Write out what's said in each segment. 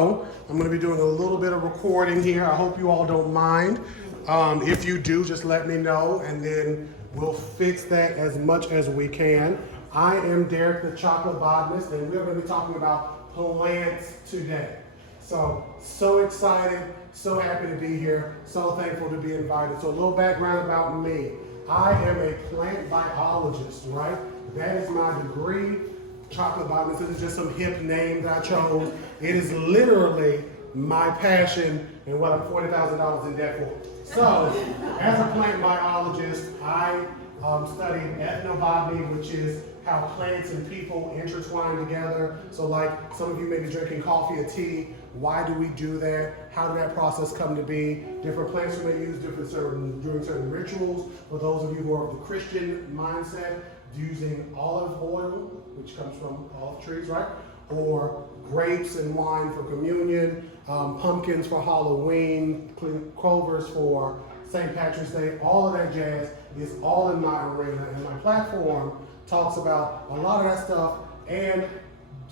I'm going to be doing a little bit of recording here. I hope you all don't mind. If you do, just let me know, and then we'll fix that as much as we can. I am Derek, the Chocolate Botanist, and we're going to be talking about plants today. So excited, so happy to be here, so thankful to be invited. So a little background about me. I am a plant biologist, right? That is my degree. Chocolate Botanist, this is just some hip name that I chose. It is literally my passion and what I'm $40,000 in debt for. So, as a plant biologist, I studied ethnobotany, which is how plants and people intertwine together. So like some of you may be drinking coffee or tea. Why do we do that? How did that process come to be? Different plants we may use during certain rituals. For those of you who are of the Christian mindset, using olive oil, which comes from olive trees, right? Or grapes and wine for communion, pumpkins for Halloween, clovers for St. Patrick's Day, all of that jazz is all in my arena, and my platform talks about a lot of that stuff and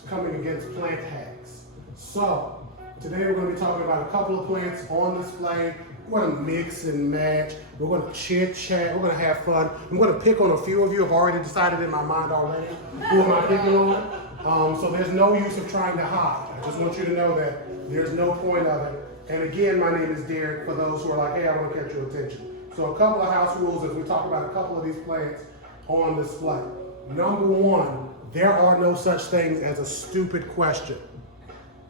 coming against plant hacks. So, today we're going to be talking about a couple of plants on display. We're going to mix and match. We're going to chit chat. We're going to have fun. I'm going to pick on a few of you. I've already decided in my mind already who am I picking on. So there's no use of trying to hide. I just want you to know that there's no point of it. And again, my name is Derek for those who are like, hey, I want to catch your attention. So a couple of house rules as we talk about a couple of these plants on display. Number one, there are no such things as a stupid question.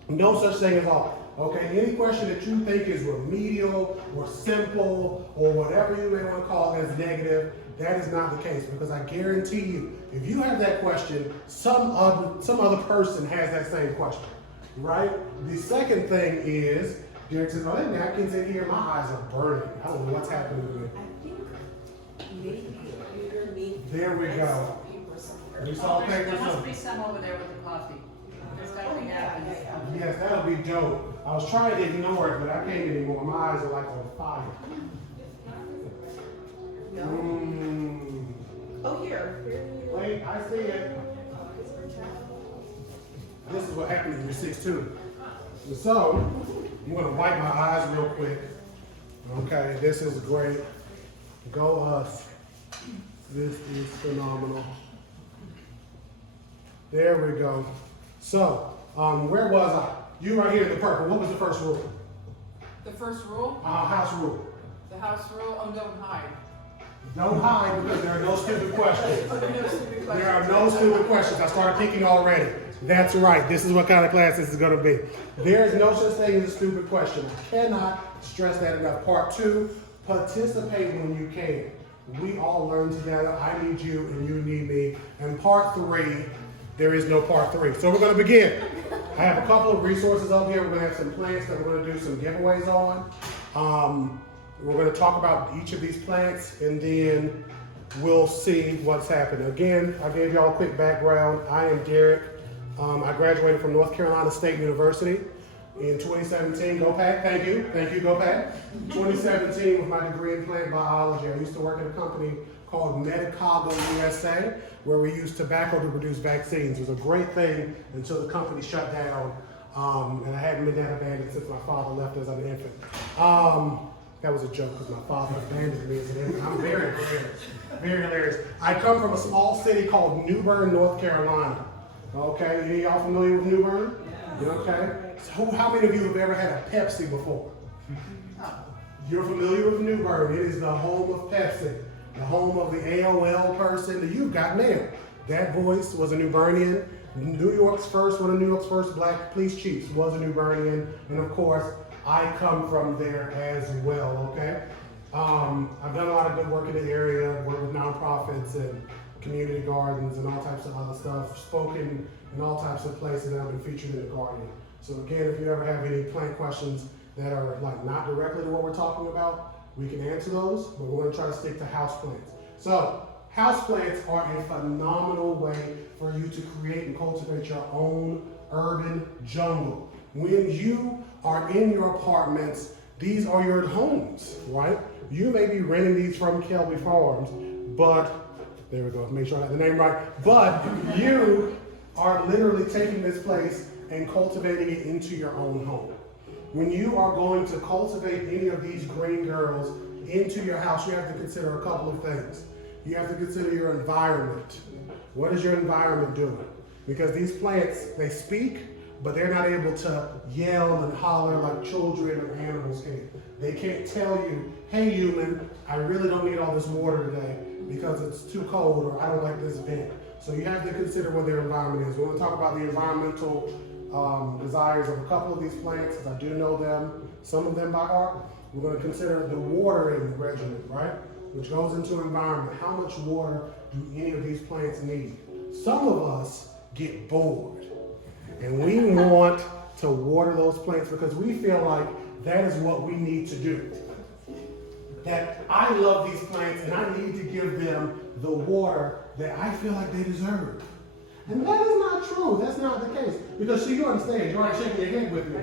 No such thing at all. Okay, any question that you think is remedial or simple or whatever you may want to call it as negative, that is not the case, because I guarantee you, if you have that question, some other person has that same question, right? The second thing is, Derek says, are there napkins in here? My eyes are burning. I don't know what's happening to me. I think maybe underneath. There we go. We saw paper. There must be some over there with the coffee. There's gotta be napkins. Yes, that'll be dope. I was trying to ignore it, but I can't anymore. My eyes are like on fire. Oh, here. Wait, I see it. This is what happens when you're 6'2". So, I'm gonna wipe my eyes real quick. Okay, this is great. Go us. This is phenomenal. There we go. So, where was I? You right here in the purple. What was the first rule? The first rule, House rule. the house rule, oh, don't hide. Don't hide because there are no stupid questions. Oh, there are no stupid questions. There are no stupid questions. I started thinking already. That's right. This is what kind of class this is going to be. There is no such thing as a stupid question. I cannot stress that enough. Part two, participate when you can. We all learn together. I need you and you need me. And part three, there is no part three. So we're going to begin. I have a couple of resources up here. We're going to have some plants that we're going to do some giveaways on. We're going to talk about each of these plants, and then we'll see what's happening. Again, I gave y'all a quick background. I am Derek. I graduated from North Carolina State University in 2017. Go Pack, thank you. Thank you, Go Pack. 2017 with my degree in plant biology. I used to work at a company called Medicago USA, where we used tobacco to produce vaccines. It was a great thing until the company shut down, and I hadn't been that abandoned since my father left as an infant. That was a joke because my father abandoned me as an infant. I'm very hilarious, very hilarious. I come from a small city called New Bern, North Carolina. Okay, any of y'all familiar with New Bern? Yeah. Okay. So how many of you have ever had a Pepsi before? You're familiar with New Bern. It is the home of Pepsi. The home of the AOL person. You've got mail. That voice was a New Bernian. One of New York's first black police chiefs was a New Bernian. And of course, I come from there as well, okay? I've done a lot of good work in the area, worked with nonprofits and community gardens and all types of other stuff, spoken in all types of places, and I've been featured in The Guardian. So again, if you ever have any plant questions that are like not directly to what we're talking about, we can answer those, but we're going to try to stick to houseplants. So, houseplants are a phenomenal way for you to create and cultivate your own urban jungle. When you are in your apartments, these are your homes, right? You may be renting these from Kelby Farms, but, there we go, make sure I have the name right, but you are literally taking this place and cultivating it into your own home. When you are going to cultivate any of these green girls into your house, you have to consider a couple of things. You have to consider your environment. What is your environment doing? Because these plants, they speak, but they're not able to yell and holler like children or animals can. They can't tell you, hey human, I really don't need all this water today because it's too cold or I don't like this vent. So you have to consider what their environment is. We're going to talk about the environmental desires of a couple of these plants, because I do know them, some of them by heart. We're going to consider the watering regimen, right? Which goes into environment. How much water do any of these plants need? Some of us get bored and we want to water those plants because we feel like that is what we need to do. That I love these plants and I need to give them the water that I feel like they deserve. And that is not true. That's not the case. Because see, you're on stage, you're already shaking your head with me.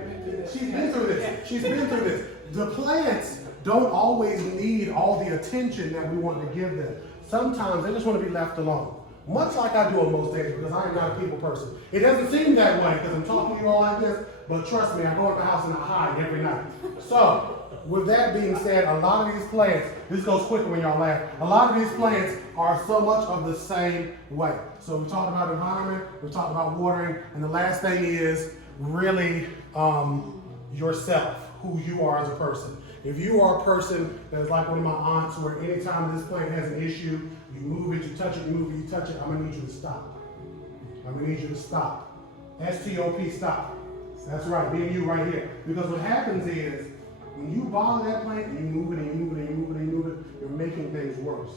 She's been through this. She's been through this. The plants don't always need all the attention that we want to give them. Sometimes they just want to be left alone. Much like I do on most days, because I am not a people person. It doesn't seem that way because I'm talking to you all like this, but trust me, I go in the house and I hide every night. So, with that being said, a lot of these plants, this goes quicker when y'all laugh, a lot of these plants are so much of the same way. So we talked about environment, we talked about watering, and the last thing is really yourself, who you are as a person. If you are a person that is like one of my aunts, where anytime this plant has an issue, you move it, you touch it, you move it, you touch it, I'm gonna need you to stop. I'm gonna need you to stop. S-T-O-P, stop. That's right, me and you right here. Because what happens is, when you bother that plant, and you move it, and you move it, and you move it, and you move it, you're making things worse.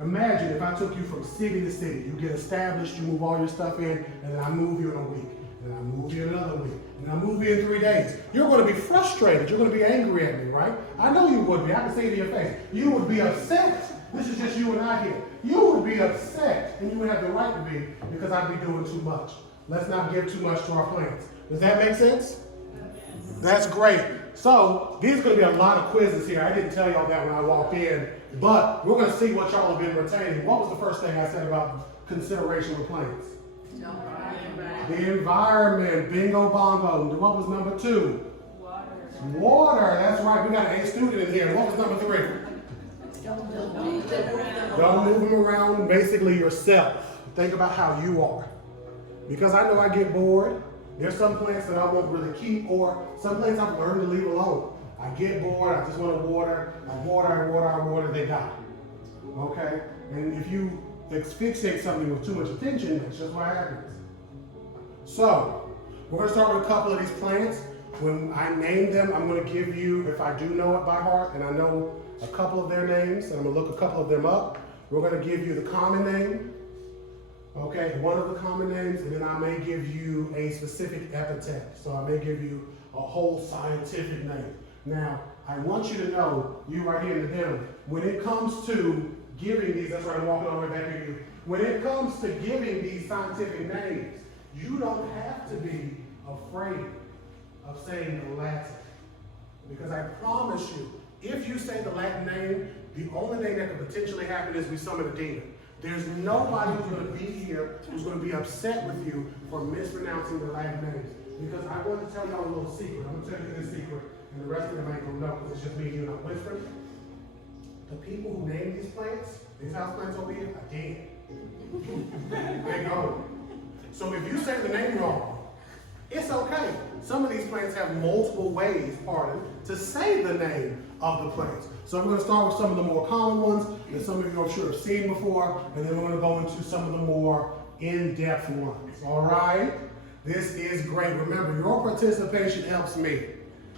Imagine if I took you from city to city, you get established, you move all your stuff in, and then I move you in a week, and I move you in another week, and I move you in 3 days. You're going to be frustrated. You're going to be angry at me, right? I know you would be. I can see it in your face. You would be upset. This is just you and I here. You would be upset, and you would have the right to be, because I'd be doing too much. Let's not give too much to our plants. Does that make sense? That's great. So, these are going to be a lot of quizzes here. I didn't tell y'all that when I walked in, but we're going to see what y'all have been retaining. What was the first thing I said about consideration with plants? The environment, bingo bongo. What was number 2? Water, that's right. We got an A student in here. What was number 3? Don't move them around, basically yourself. Think about how you are. Because I know I get bored. There's some plants that I won't really keep, or some plants I've learned to leave alone. I get bored, I just want to water, I water, they die. Okay? And if you fixate something with too much attention, that's just what happens. So, we're going to start with a couple of these plants. When I name them, I'm going to give you, if I do know it by heart, and I know a couple of their names, and I'm going to look a couple of them up, we're going to give you the common name, okay, one of the common names, and then I may give you a specific epithet. So I may give you a whole scientific name. Now, I want you to know, you right here in the demo, when it comes to giving these, that's right, I'm walking all the way back to you. When it comes to giving these scientific names, you don't have to be afraid of saying the Latin. Because I promise you, if you say the Latin name, the only thing that could potentially happen is we summon a demon. There's nobody who's going to be here who's going to be upset with you for mispronouncing the Latin names. Because I want to tell y'all a little secret. I'm going to tell you this secret, and the rest of them ain't going to know because it's just me and you not whispering. The people who name these plants, these houseplants over here, are dead. They're gone. So if you say the name wrong, it's okay. Some of these plants have multiple ways, to say the name of the plants. So we're going to start with some of the more common ones that some of you I'm sure have seen before, and then we're going to go into some of the more in-depth ones. All right? This is great. Remember, your participation helps me.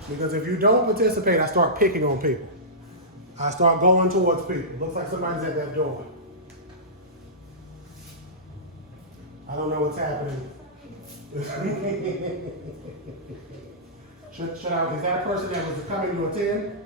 Because if you don't participate, I start picking on people. I start going towards people. Looks like somebody's at that door. I don't know what's happening. Is that a person that was coming to attend?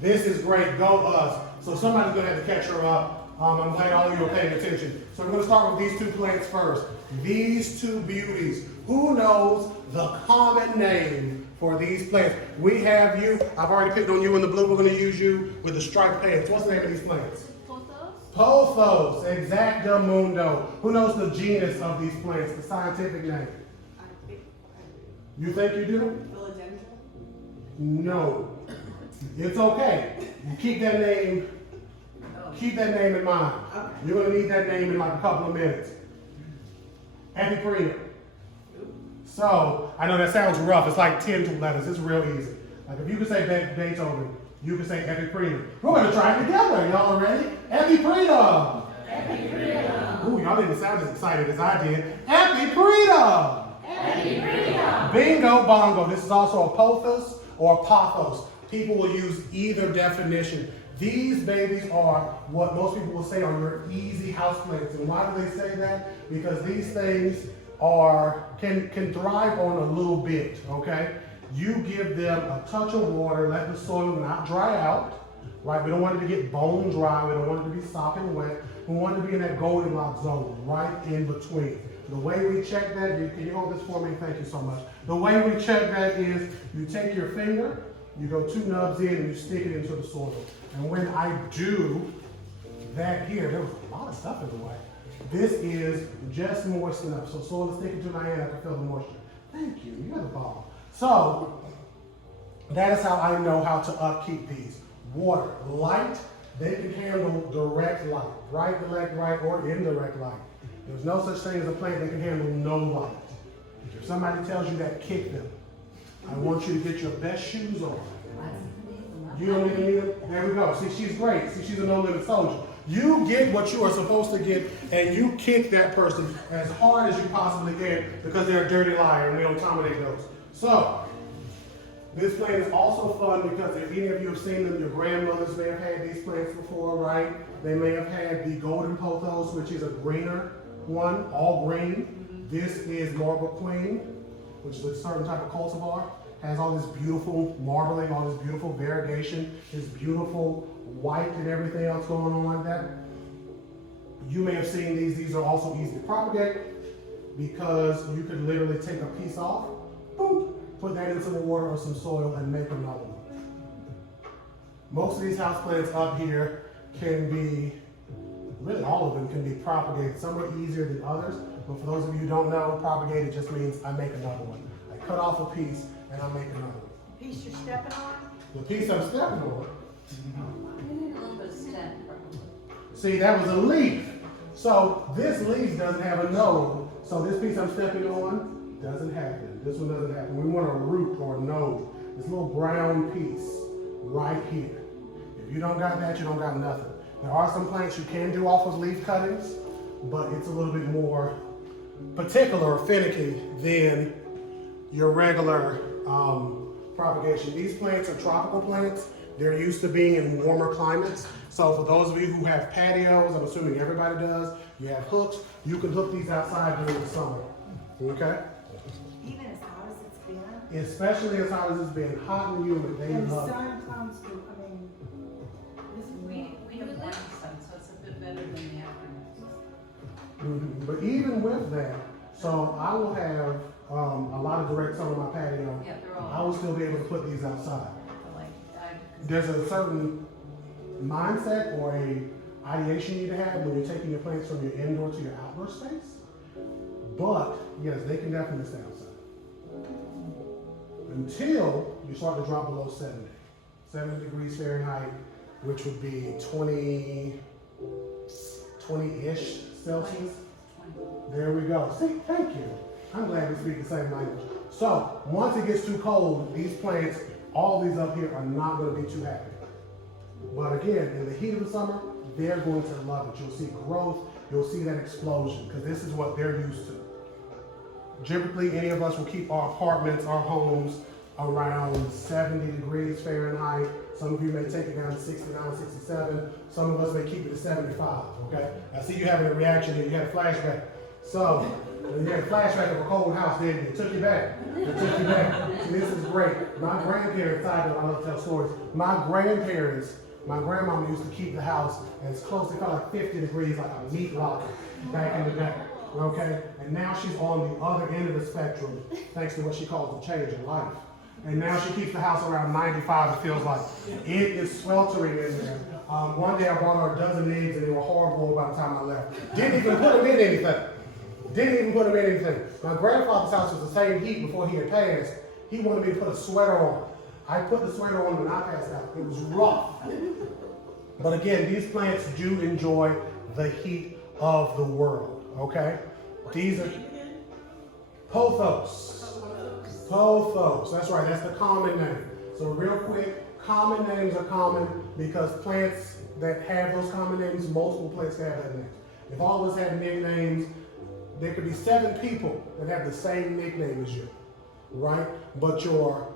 This is great. Go us. So somebody's going to have to catch her up. I'm glad all of you are paying attention. So we're going to start with these two plants first. These two beauties. Who knows the common name for these plants? We have you. I've already picked on you in the blue. We're going to use you with the striped pants. What's the name of these plants? Pothos. Pothos, exactamundo. Who knows the genus of these plants, the scientific name? I think, You think you do? Philodendron? No. It's okay. You keep that name in mind. Okay. You're gonna need that name in like a couple of minutes. Epiprina. So, I know that sounds rough. It's like 10 letters. It's real easy. Like if you could say Beethoven, you could say Epiprina. We're gonna try it together. Y'all ready? Epiprina. Epiprina. Ooh, y'all didn't sound as excited as I did. Epiprina. Epiprina. Bingo bongo. This is also a pothos or a pothos. People will use either definition. These babies are what most people will say are your easy houseplants. And why do they say that? Because these things can thrive on a little bit, okay? You give them a touch of water, let the soil not dry out, right? We don't want it to get bone dry, we don't want it to be sopping wet. We want it to be in that Goldilocks zone, right in between. The way we check that, can you hold this for me? Thank you so much. The way we check that is you take your finger, you go 2 nubs in and you stick it into the soil. And when I do that here, there was a lot of stuff in the way. This is just moist enough. So soil is sticking to my hand, I can feel the moisture. Thank you, you're the ball. So that is how I know how to upkeep these. Water, light, they can handle direct light, right, or indirect light. There's no such thing as a plant that can handle no light. If somebody tells you that, kick them. I want you to get your best shoes on. You don't even need them? There we go. See, she's great. See, she's a no-limit soldier. You get what you are supposed to get, and you kick that person as hard as you possibly can because they're a dirty liar, and we don't tolerate those. So, this plant is also fun because if any of you have seen them, your grandmothers may have had these plants before, right? They may have had the golden pothos, which is a greener one, all green. This is marble queen, which is a certain type of cultivar. Has all this beautiful marbling, all this beautiful variegation, this beautiful white and everything else going on like that. You may have seen these. These are also easy to propagate because you could literally take a piece off, boop, put that into the water or some soil and make another one. Most of these houseplants up here can be, really all of them can be propagated. Some are easier than others, but for those of you who don't know, propagated just means I make another one. I cut off a piece and I make another one. The piece you're stepping on? The piece I'm stepping on. A little bit of stem. See, that was a leaf. So this leaf doesn't have a node. So this piece I'm stepping on doesn't happen. This one doesn't happen. We want a root or a node. This little brown piece right here. If you don't got that, you don't got nothing. There are some plants you can do off of leaf cuttings, but it's a little bit more particular or finicky than your regular propagation. These plants are tropical plants. They're used to being in warmer climates. So for those of you who have patios, I'm assuming everybody does, you have hooks, you can hook these outside during the summer, okay? Even as hot as it's been, Especially as hot as it's been, hot and humid, they and the love it. sun comes through, We have morning sun, so it's a bit better than the afternoon. But even with that, so I will have a lot of direct sun on my patio. Yeah, they're all. I will still be able to put these outside. Like, There's a certain mindset or a ideation you need to have when you're taking your plants from your indoor to your outdoor space. But yes, they can definitely stay outside. Until you start to drop below 70 degrees Fahrenheit, which would be 20-ish Celsius. There we go. See, thank you. I'm glad we speak the same language. So once it gets too cold, these plants, all these up here are not going to be too happy. But again, in the heat of the summer, they're going to love it. You'll see growth, you'll see that explosion, because this is what they're used to. Typically, any of us will keep our apartments, our homes, around 70 degrees Fahrenheit. Some of you may take it down to 69, 67. Some of us may keep it at 75, okay? I see you having a reaction here. You had a flashback. So, you had a flashback of a cold house, didn't you? It took you back. It took you back. See, this is great. My grandparents, I love to tell stories. My grandparents, my grandmama used to keep the house as close, they felt like 50 degrees, like a meat locker back in the day, okay? And now she's on the other end of the spectrum, thanks to what she calls a change in life. And now she keeps the house around 95, it feels like. It is sweltering in there. One day I brought her a dozen eggs and they were horrible by the time I left. Didn't even put them in anything. Didn't even put them in anything. My grandfather's house was the same heat before he had passed. He wanted me to put a sweater on. I put the sweater on when I passed out. It was rough. But again, these plants do enjoy the heat of the world, okay? These are Pothos. Pothos, that's right, that's the common name. So real quick, common names are common because plants that have those common names, multiple plants have that name. If all of us had nicknames, there could be 7 people that have the same nickname as you, right? But your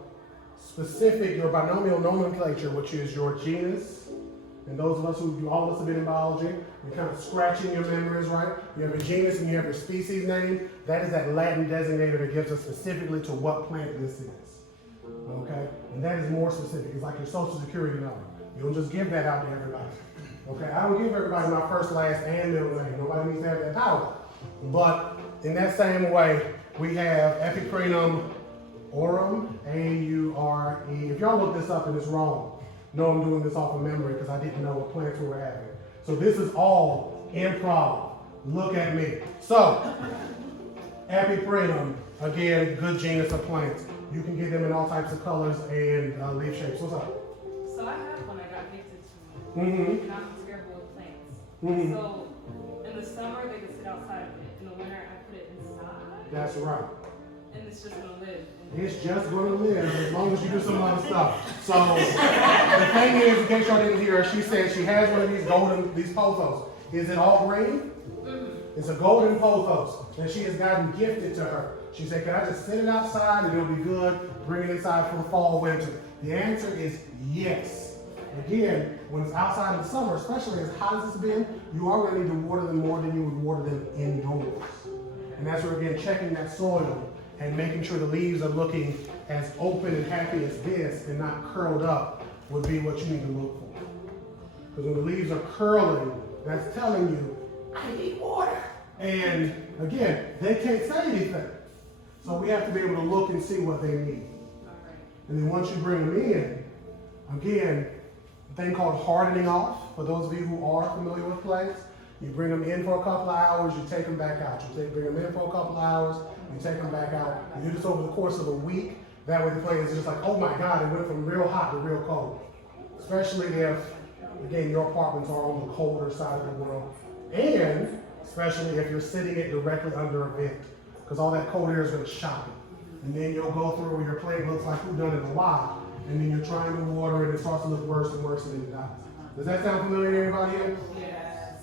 specific, your binomial nomenclature, which is your genus, and those of us who, all of us have been in biology, you're kind of scratching your memories, right? You have your genus and you have your species name. That is that Latin designator that gives us specifically to what plant this is, okay? And that is more specific. It's like your social security number. You don't just give that out to everybody, okay? I don't give everybody my first, last, and middle name. Nobody needs to have that power. But in that same way, we have Epiprenum aurum, A-U-R-E. If y'all look this up and it's wrong, no, I'm doing this off of memory because I didn't know what plants we were having. So this is all improv. Look at me. So, Epiprenum, again, good genus of plants. You can get them in all types of colors and leaf shapes. What's up? So I have one I got gifted to me. And I'm terrible with plants. So in the summer they can sit outside of it. In the winter I put it inside. That's right. And it's just gonna live. It's just going to live as long as you do some other stuff. So the thing is, in case y'all didn't hear her, she said she has one of these pothos. Is it all green? It's a golden pothos that she has gotten gifted to her. She said, can I just sit it outside and it'll be good, bring it inside for the fall, winter? The answer is yes. Again, when it's outside in the summer, especially as hot as it's been, you already need to water them more than you would water them indoors. And that's where, again, checking that soil and making sure the leaves are looking as open and happy as this and not curled up would be what you need to look for. Because when the leaves are curling, that's telling you, I need water. And again, they can't say anything. So we have to be able to look and see what they need. And then once you bring them in, again, a thing called hardening off, for those of you who are familiar with plants, you bring them in for a couple of hours, you take them back out. You bring them in for a couple of hours, you take them back out. You do this over the course of a week. That way the plant is just like, oh my God, it went from real hot to real cold. Especially if, again, your apartments are on the colder side of the world. And especially if you're sitting it directly under a vent. Because all that cold air is going to shock it. And then you'll go through where your plant looks like who done it a lot. And then you're trying to water it and it starts to look worse and worse and then it dies. Does that sound familiar to anybody here? Yes.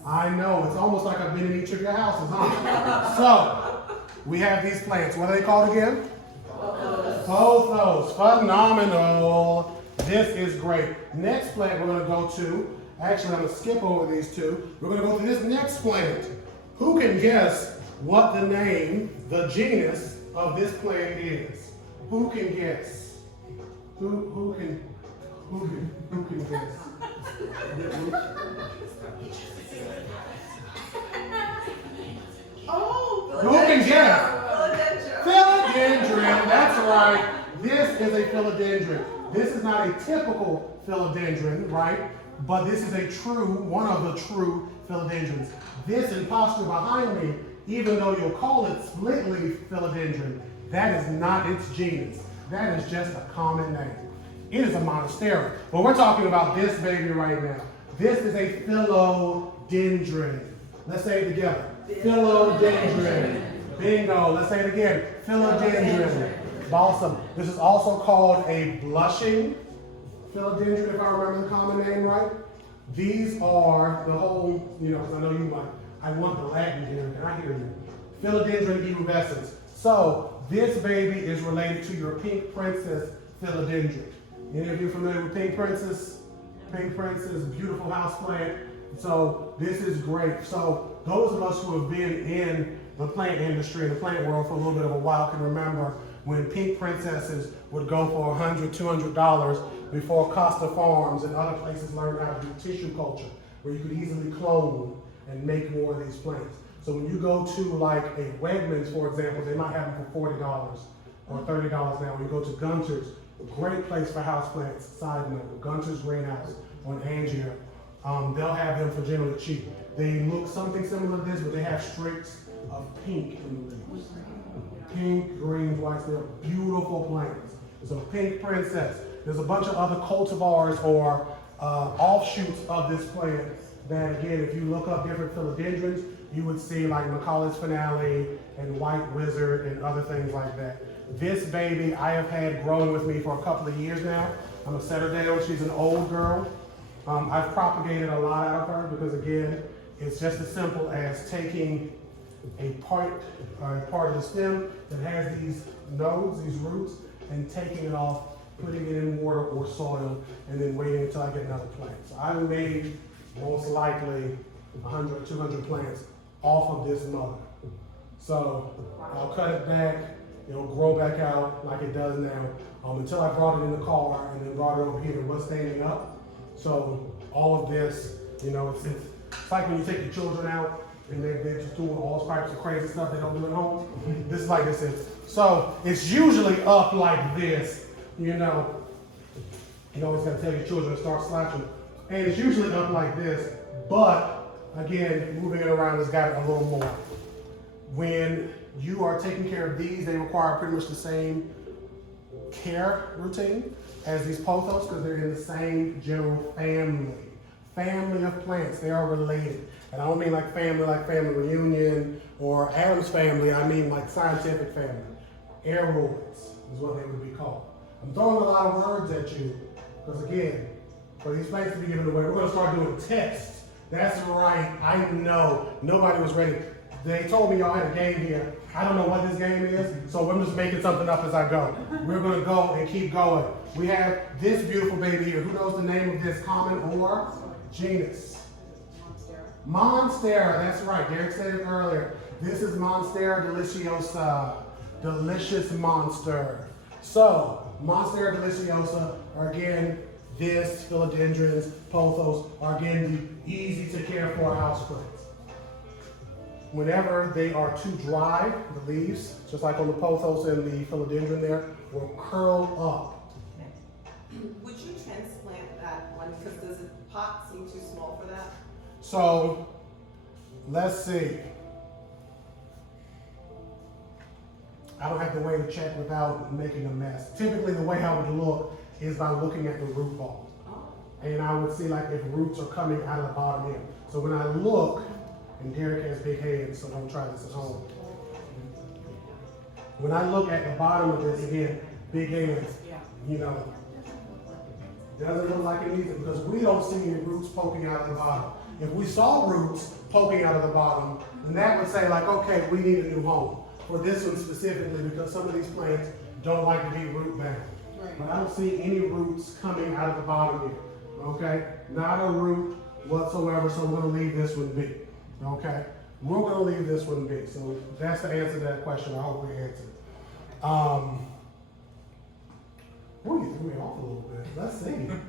I know, it's almost like I've been in each of your houses, huh? So, we have these plants. What are they called again? Pothos. Phenomenal. This is great. Next plant we're going to go to, actually I'm going to skip over these two. We're going to go to this next plant. Who can guess what the name, the genus of this plant is? Who can guess? Who can guess? Who can guess? Philodendron, that's right. This is a philodendron. This is not a typical philodendron, right? But this is a true, one of the true philodendrons. This imposter behind me, even though you'll call it split leaf philodendron, that is not its genus. That is just a common name. It is a Monstera. But we're talking about this baby right now. This is a philodendron. Let's say it together. Philodendron. Bingo. Let's say it again. Philodendron. Awesome. This is also called a blushing philodendron, if I remember the common name right. These are the whole, because I know you like, I want the Latin here, and I hear you. Philodendron erubescens. So this baby is related to your pink princess philodendron. Any of you familiar with pink princess? Pink princess, beautiful houseplant. So this is great. So those of us who have been in the plant industry, in the plant world for a little bit of a while can remember when pink princesses would go for $100, $200 before Costa Farms and other places learned how to do tissue culture, where you could easily clone and make more of these plants. So when you go to like a Wegmans, for example, they might have them for $40 or $30 now. When you go to Gunter's, a great place for houseplants. Side note, Gunter's Greenhouse on Angier. They'll have them for generally cheap. They look something similar to this, but they have streaks of pink in the leaves. Pink, green, whites, they're beautiful plants. So pink princess. There's a bunch of other cultivars or offshoots of this plant that, again, if you look up different philodendrons, you would see like Macaulay's finale and white wizard and other things like that. This baby I have had growing with me for a couple of years now. I'm a setter down. She's an old girl. I've propagated a lot out of her because, again, it's just as simple as taking a part of the stem that has these nodes, these roots, and taking it off, putting it in water or soil, and then waiting until I get another plant. So I've made most likely 100, 200 plants off of this mother. So I'll cut it back, it'll grow back out like it does now, until I brought it in the car and then brought it over here and was standing up. So all of this, you know, it's like when you take your children out and they're just doing all types of crazy stuff they don't do at home. This is like this is. So it's usually up like this, you know. You always gotta tell your children to start slouching. And it's usually up like this, but again, moving it around has got a little more. When you are taking care of these, they require pretty much the same care routine as these pothos because they're in the same general family of plants. They are related. And I don't mean like family reunion or Adam's family. I mean like scientific family. Aeroids is what they would be called. I'm throwing a lot of words at you because, again, for these plants to be given away, we're going to start doing tests. That's right. I know. Nobody was ready. They told me y'all had a game here. I don't know what this game is, so I'm just making something up as I go. We're going to go and keep going. We have this beautiful baby here. Who knows the name of this common or genus? Monstera, that's right. Derek said it earlier. This is Monstera deliciosa. Delicious monster. So, Monstera deliciosa are, again, this, philodendrons, pothos, are again the easy to care for houseplants. Whenever they are too dry, the leaves, just like on the pothos and the philodendron there, will curl up. Would you transplant that one? Because does the pot seem too small for that? So, let's see. I don't have the way to check without making a mess. Typically, the way I would look is by looking at the root ball. And I would see like if roots are coming out of the bottom here. So when I look, and Derek has big hands, so don't try this at home. When I look at the bottom of this, again, big hands, you know, doesn't look like it needs it because we don't see any roots poking out of the bottom. If we saw roots poking out of the bottom, then that would say like, okay, we need a new home. For this one specifically, because some of these plants don't like to be root bound. Right. But I don't see any roots coming out of the bottom here. Okay? Not a root whatsoever, so we're going to leave this one be. Okay? We're going to leave this one be. So that's the answer to that question. I hope we answered. You threw me off a little bit. Let's see. I'm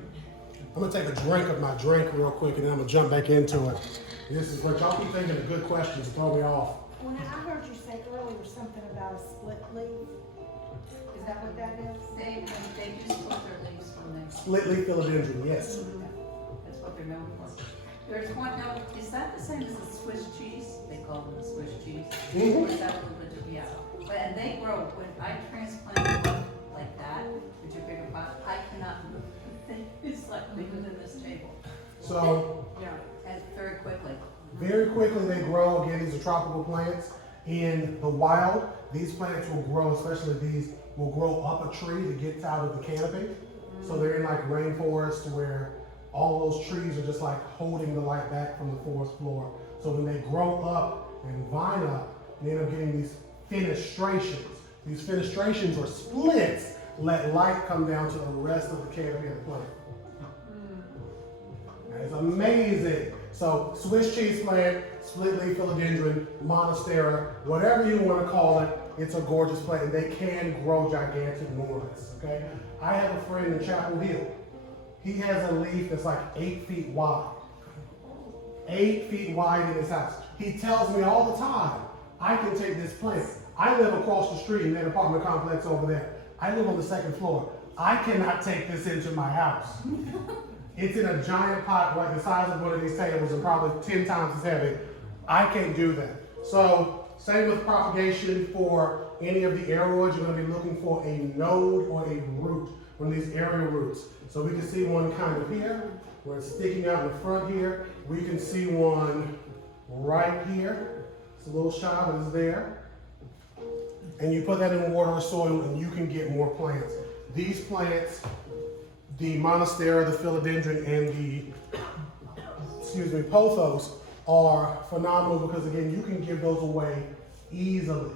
going to take a drink of my drink real quick, and then I'm going to jump back into it. This is what y'all keep thinking of good questions. Throw me off. When I heard you say earlier something about a split leaf, is that what that is? They do split their leaves from there. Split leaf philodendron, yes. That's what they're known for. There's one, now, is that the same as the Swiss cheese? They call them the Swiss cheese. Or is that a little bit, yeah. But, and they grow, when I transplant them like that, which are bigger pot, I cannot move. It's like bigger than this table. So, Yeah, and very quickly. very quickly they grow. Again, these are tropical plants. In the wild, these plants will grow, especially these, will grow up a tree that gets out of the canopy. So they're in like rainforests where all those trees are just like holding the light back from the forest floor. So when they grow up and vine up, they end up getting these fenestrations. These fenestrations or splits let light come down to the rest of the canopy of the plant. It's amazing. So Swiss cheese plant, split leaf philodendron, monstera, whatever you want to call it, it's a gorgeous plant. And they can grow gigantic enormous, okay? I have a friend in Chapel Hill. He has a leaf that's like 8 feet wide. 8 feet wide in his house. He tells me all the time, I can take this plant. I live across the street in that apartment complex over there. I live on the second floor. I cannot take this into my house. it's in a giant pot like the size of one of these tables and probably 10 times as heavy. I can't do that. So same with propagation for any of the aeroids, you're going to be looking for a node or a root, one of these aerial roots. So we can see one kind of here, where it's sticking out in the front here. We can see one right here. It's a little shy, but it's there. And you put that in water or soil and you can get more plants. These plants, the Monstera, the Philodendron, and the, Pothos are phenomenal because again, you can give those away easily.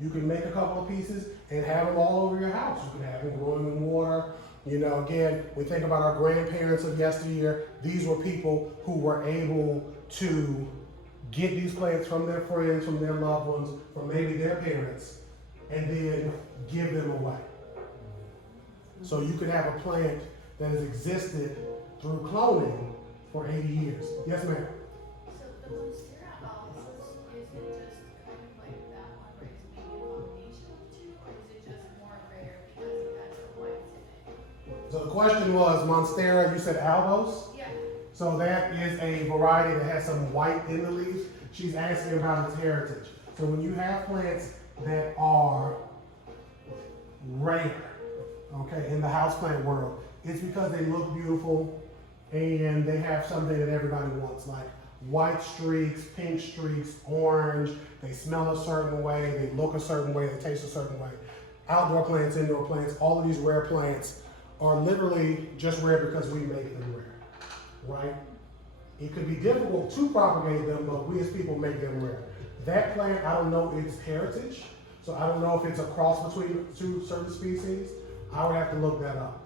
You can make a couple of pieces and have them all over your house. You can have them growing in water. You know, again, we think about our grandparents of yesteryear. These were people who were able to get these plants from their friends, from their loved ones, from maybe their parents, and then give them away. So you could have a plant that has existed through cloning for 80 years. Yes, ma'am? So the Monstera albums, is it just kind of like that one where it's maybe a combination of two, or is it just more rare because it has the whites in it? So the question was, Monstera, you said albos? Yeah. So that is a variety that has some white in the leaves. She's asking about its heritage. So when you have plants that are rare, okay, in the houseplant world, it's because they look beautiful and they have something that everybody wants, like white streaks, pink streaks, orange. They smell a certain way, they look a certain way, they taste a certain way. Outdoor plants, indoor plants, all of these rare plants are literally just rare because we make them rare, right? It could be difficult to propagate them, but we as people make them rare. That plant, I don't know its heritage, so I don't know if it's a cross between two certain species. I would have to look that up.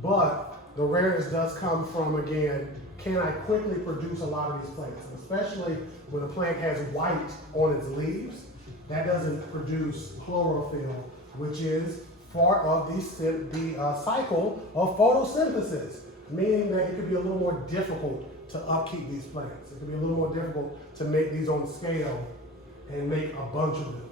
But the rareness does come from, again, can I quickly produce a lot of these plants? And especially when a plant has white on its leaves, that doesn't produce chlorophyll, which is part of the cycle of photosynthesis, meaning that it could be a little more difficult to upkeep these plants. It could be a little more difficult to make these on scale and make a bunch of them.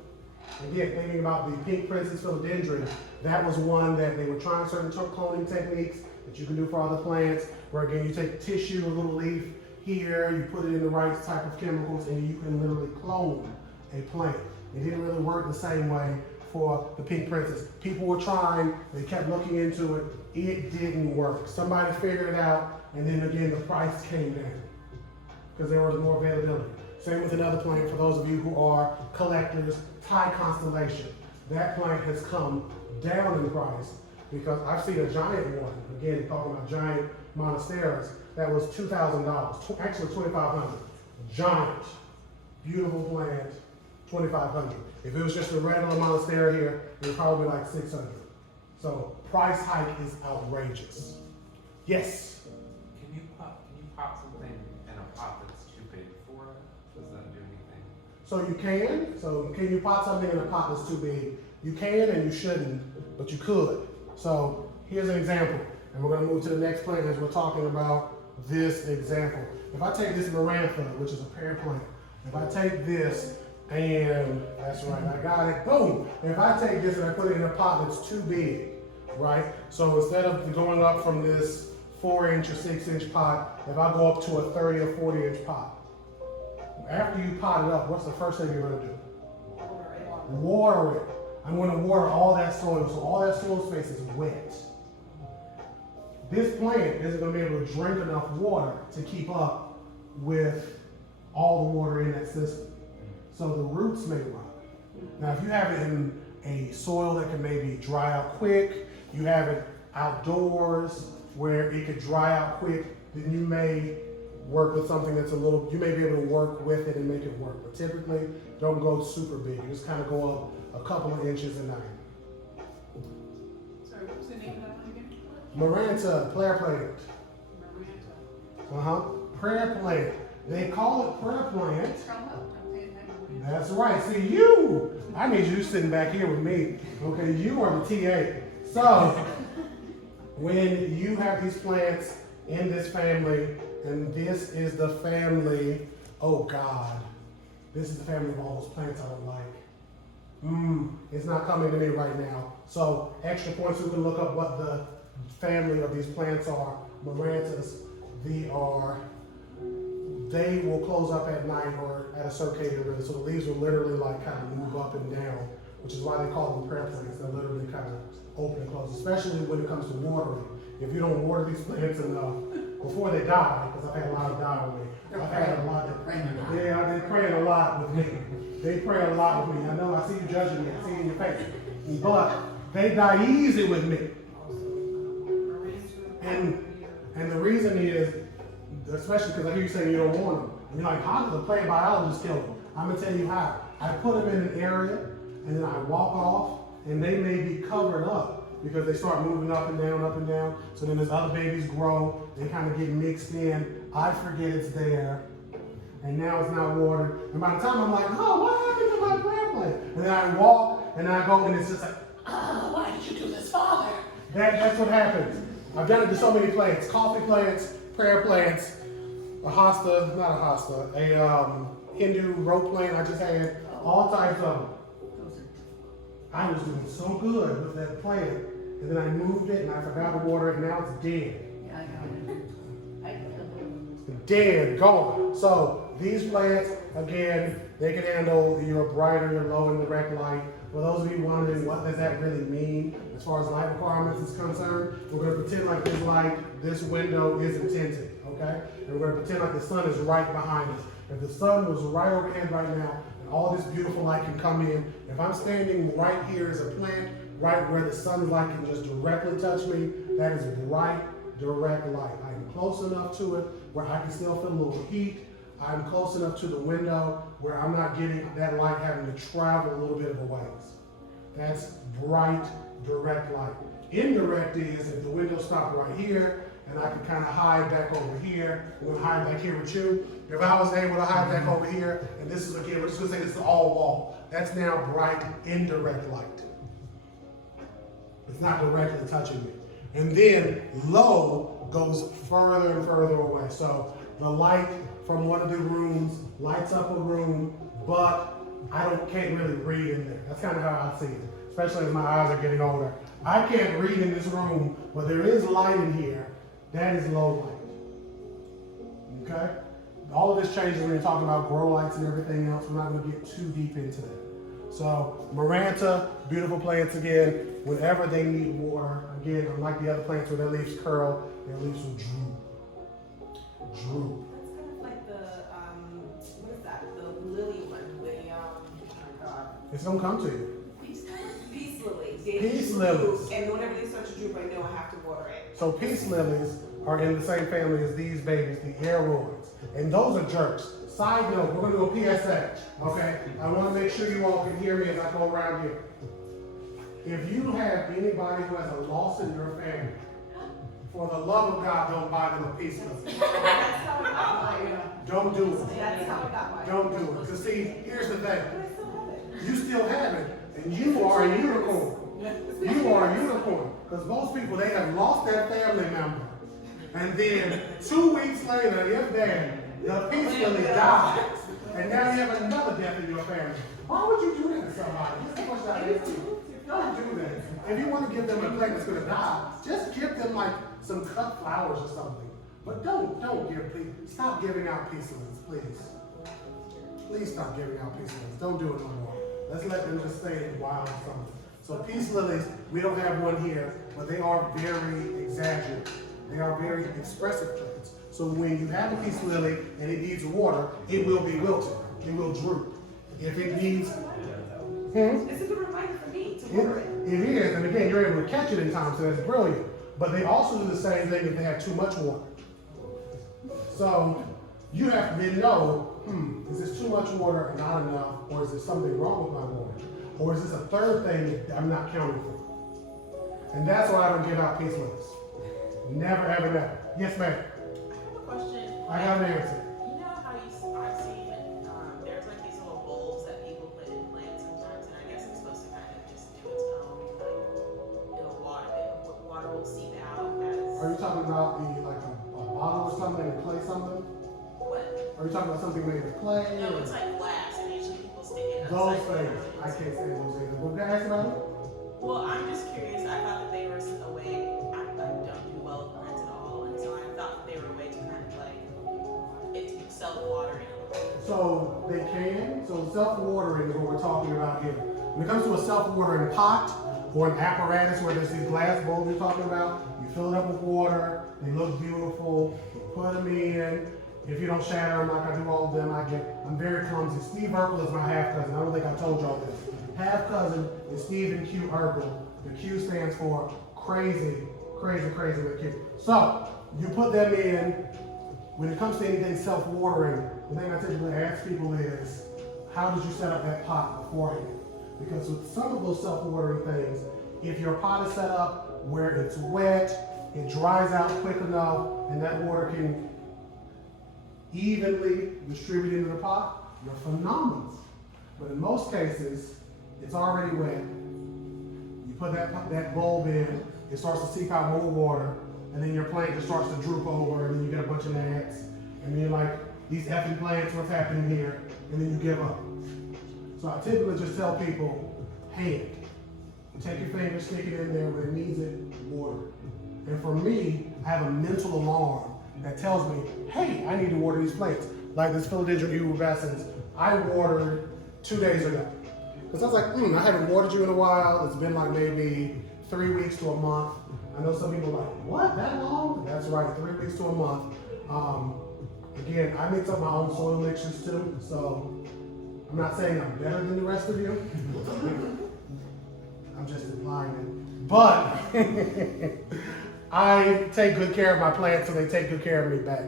Again, thinking about the pink princess philodendron, that was one that they were trying certain cloning techniques that you can do for other plants, where again, you take tissue, a little leaf here, you put it in the right type of chemicals, and you can literally clone a plant. It didn't really work the same way for the pink princess. People were trying, they kept looking into it, it didn't work. Somebody figured it out, and then again, the price came down because there was more availability. Same with another plant, for those of you who are collectors, Thai constellation. That plant has come down in price because I've seen a giant one, again, talking about giant Monsteras, that was $2,000, actually $2,500. Giant, beautiful plant, $2,500. If it was just a regular Monstera here, it would probably be like $600. So price hike is outrageous. Yes? Can you pop something in a pot that's too big for it? Does that do anything? So you can. So can you pot something in a pot that's too big? You can and you shouldn't, but you could. So here's an example. And we're gonna move to the next plant as we're talking about this example. If I take this Marantha, which is a pear plant, if I take this and, that's right, I got it, boom. If I take this and I put it in a pot that's too big, right? So instead of going up from this 4-inch or 6-inch pot, if I go up to a 30 or 40-inch pot, after you pot it up, what's the first thing you're gonna do? Water it. I'm gonna water all that soil, so all that soil space is wet. This plant isn't gonna be able to drink enough water to keep up with all the water in that system. So the roots may rot. Now, if you have it in a soil that can maybe dry out quick, you have it outdoors where it could dry out quick, then you may work with something that's you may be able to work with it and make it work. But typically, don't go super big. You just kind of go up a couple of inches a night. Sorry, what was the name of that one again? Marantha, prayer plant. Maranta. Prayer plant. They call it prayer plant. Promo. That's right. See, I need you sitting back here with me. Okay, you are the TA. So, when you have these plants in this family, and this is the family, oh God, this is the family of all those plants I don't like. It's not coming to me right now. So, extra points, we can look up what the family of these plants are Marantas, they will close up at night or at a circadian rhythm. So the leaves will literally like kind of move up and down, which is why they call them prayer plants. They're literally kind of open and close, especially when it comes to watering. If you don't water these plants enough before they die, because I've had a lot of die with me. I've had a lot of, yeah, they're praying a lot with me. They pray a lot with me. I know I see you judging me, I see it in your face. But they die easy with me. And the reason is, especially because I hear you saying you don't want them. And you're like, how does a plant biologist kill them? I'm gonna tell you how. I put them in an area, and then I walk off, and they may be covered up because they start moving up and down, up and down. So then as other babies grow, they kind of get mixed in. I forget it's there, and now it's not watered. And by the time I'm like, oh, what happened to my plant plant? And then I walk, and I go, and it's just like, oh, why did you do this, Father? That's what happens. I've done it to so many plants, coffee plants, prayer plants, a Hindu rope plant I just had, all types of them. I was doing so good with that plant, and then I moved it and I forgot to water it, and now it's dead. Yeah, I know. Dead, gone. So these plants, again, they can handle your brighter, your low indirect light. For those of you wondering what does that really mean as far as light requirements is concerned, we're going to pretend like this light, this window isn't tinted, okay? And we're going to pretend like the sun is right behind us. If the sun was right overhead right now, and all this beautiful light can come in, if I'm standing right here as a plant, right where the sunlight can just directly touch me, that is bright, direct light. I'm close enough to it where I can still feel a little heat. I'm close enough to the window where I'm not getting that light having to travel a little bit of a ways. That's bright, direct light. Indirect is if the window stopped right here and I could kind of hide back over here. I'm gonna hide back here with you. If I was able to hide back over here, and this is again, we're just gonna say this is all wall. That's now bright, indirect light. It's not directly touching me. And then low goes further and further away. So the light from one of the rooms lights up a room, but can't really read in there. That's kind of how I see it, especially as my eyes are getting older. I can't read in this room, but there is light in here. That is low light. Okay? All of this changes when you're talking about grow lights and everything else. We're not going to get too deep into that. So Maranta, beautiful plants again. Whenever they need water, again, unlike the other plants where their leaves curl, their leaves will droop. Droop. That's kind of like the, what is that? The lily one, oh my God. It's gonna come to you. Peace lilies. Peace lilies. And whenever they start to droop, I know I have to water it. So peace lilies are in the same family as these babies, the aeroids. And those are jerks. Side note, we're gonna do a PSA, okay? I wanna make sure you all can hear me as I go around here. If you have anybody who has a loss in your family, for the love of God, don't buy them a peace lily. That's how it got mine. Don't do it. That's how it got mine. Don't do it. Because see, here's the thing. But I still have it. You still have it, and you are a unicorn. You are a unicorn. Because most people, they have lost their family member. And then 2 weeks later, if then, the peace lily dies. And now you have another death in your family. Why would you do that to somebody? That's the question I ask you. Don't do that. If you want to give them a plant that's going to die, just give them like some cut flowers or something. But don't stop giving out peace lilies, please. Please stop giving out peace lilies. Don't do it no more. Let's let them just stay wild or something. So peace lilies, we don't have one here, but they are very exaggerated. They are very expressive plants. So when you have a peace lily and it needs water, it will be wilted. It will droop. If it needs... It's a good reminder for me to water it. It is, and again, you're able to catch it in time, so that's brilliant. But they also do the same thing if they have too much water. So you have to then know, is this too much water and not enough, or is there something wrong with my water? Or is this a third thing that I'm not counting for? And that's why I don't give out peace lilies. Never, ever, never. Yes, ma'am. I have a question. I have an answer. You know how I've seen there's like these little bowls that people put in plants sometimes, and I guess it's supposed to kind of just do its own, like it'll water will seep out as. Are you talking about a bottle or something, and clay something? What? Are you talking about something made of clay? No, it's like glass, and usually people stick it Those upside things. down. I can't stand those either. What did I ask about it? Well, I'm just curious. I thought that they were a way. I don't do well with plants at all, and so I So they can. So self-watering is what we're talking about here. When it comes to a self-watering pot or an apparatus where there's these glass bowls you're talking about, you fill it up with water, they look beautiful, you put them in. If you don't shatter them like I do all of them, I'm very clumsy. Steve Urkel is my half cousin. I don't think I told y'all this. Half cousin is Stephen Q. Urkel. The Q stands for crazy, crazy, crazy with Q. So you put them in. When it comes to anything self-watering, the thing I typically ask people is, how did you set up that pot beforehand? Because with some of those self-watering things, if your pot is set up where it's wet, it dries out quick enough, and that water can evenly distribute into the pot, you're phenomenal. But in most cases, it's already wet. You put that bulb in, it starts to seep out more water, and then your plant just starts to droop over, and then you get a bunch of gnats, and then you're like, these effing plants, what's happening here? And then you give up. So I typically just tell people, hand. Take your finger, stick it in there where it needs it, water. And for me, I have a mental alarm that tells me, hey, I need to water these plants. Like this Philodendron erubescens, I watered 2 days ago. Because I was like, I haven't watered you in a while. It's been like maybe 3 weeks to a month. I know some people are like, what, that long? That's right, 3 weeks to a month. Again, I mix up my own soil mixtures too, so I'm not saying I'm better than the rest of you. I'm just implying it. But I take good care of my plants, so they take good care of me back.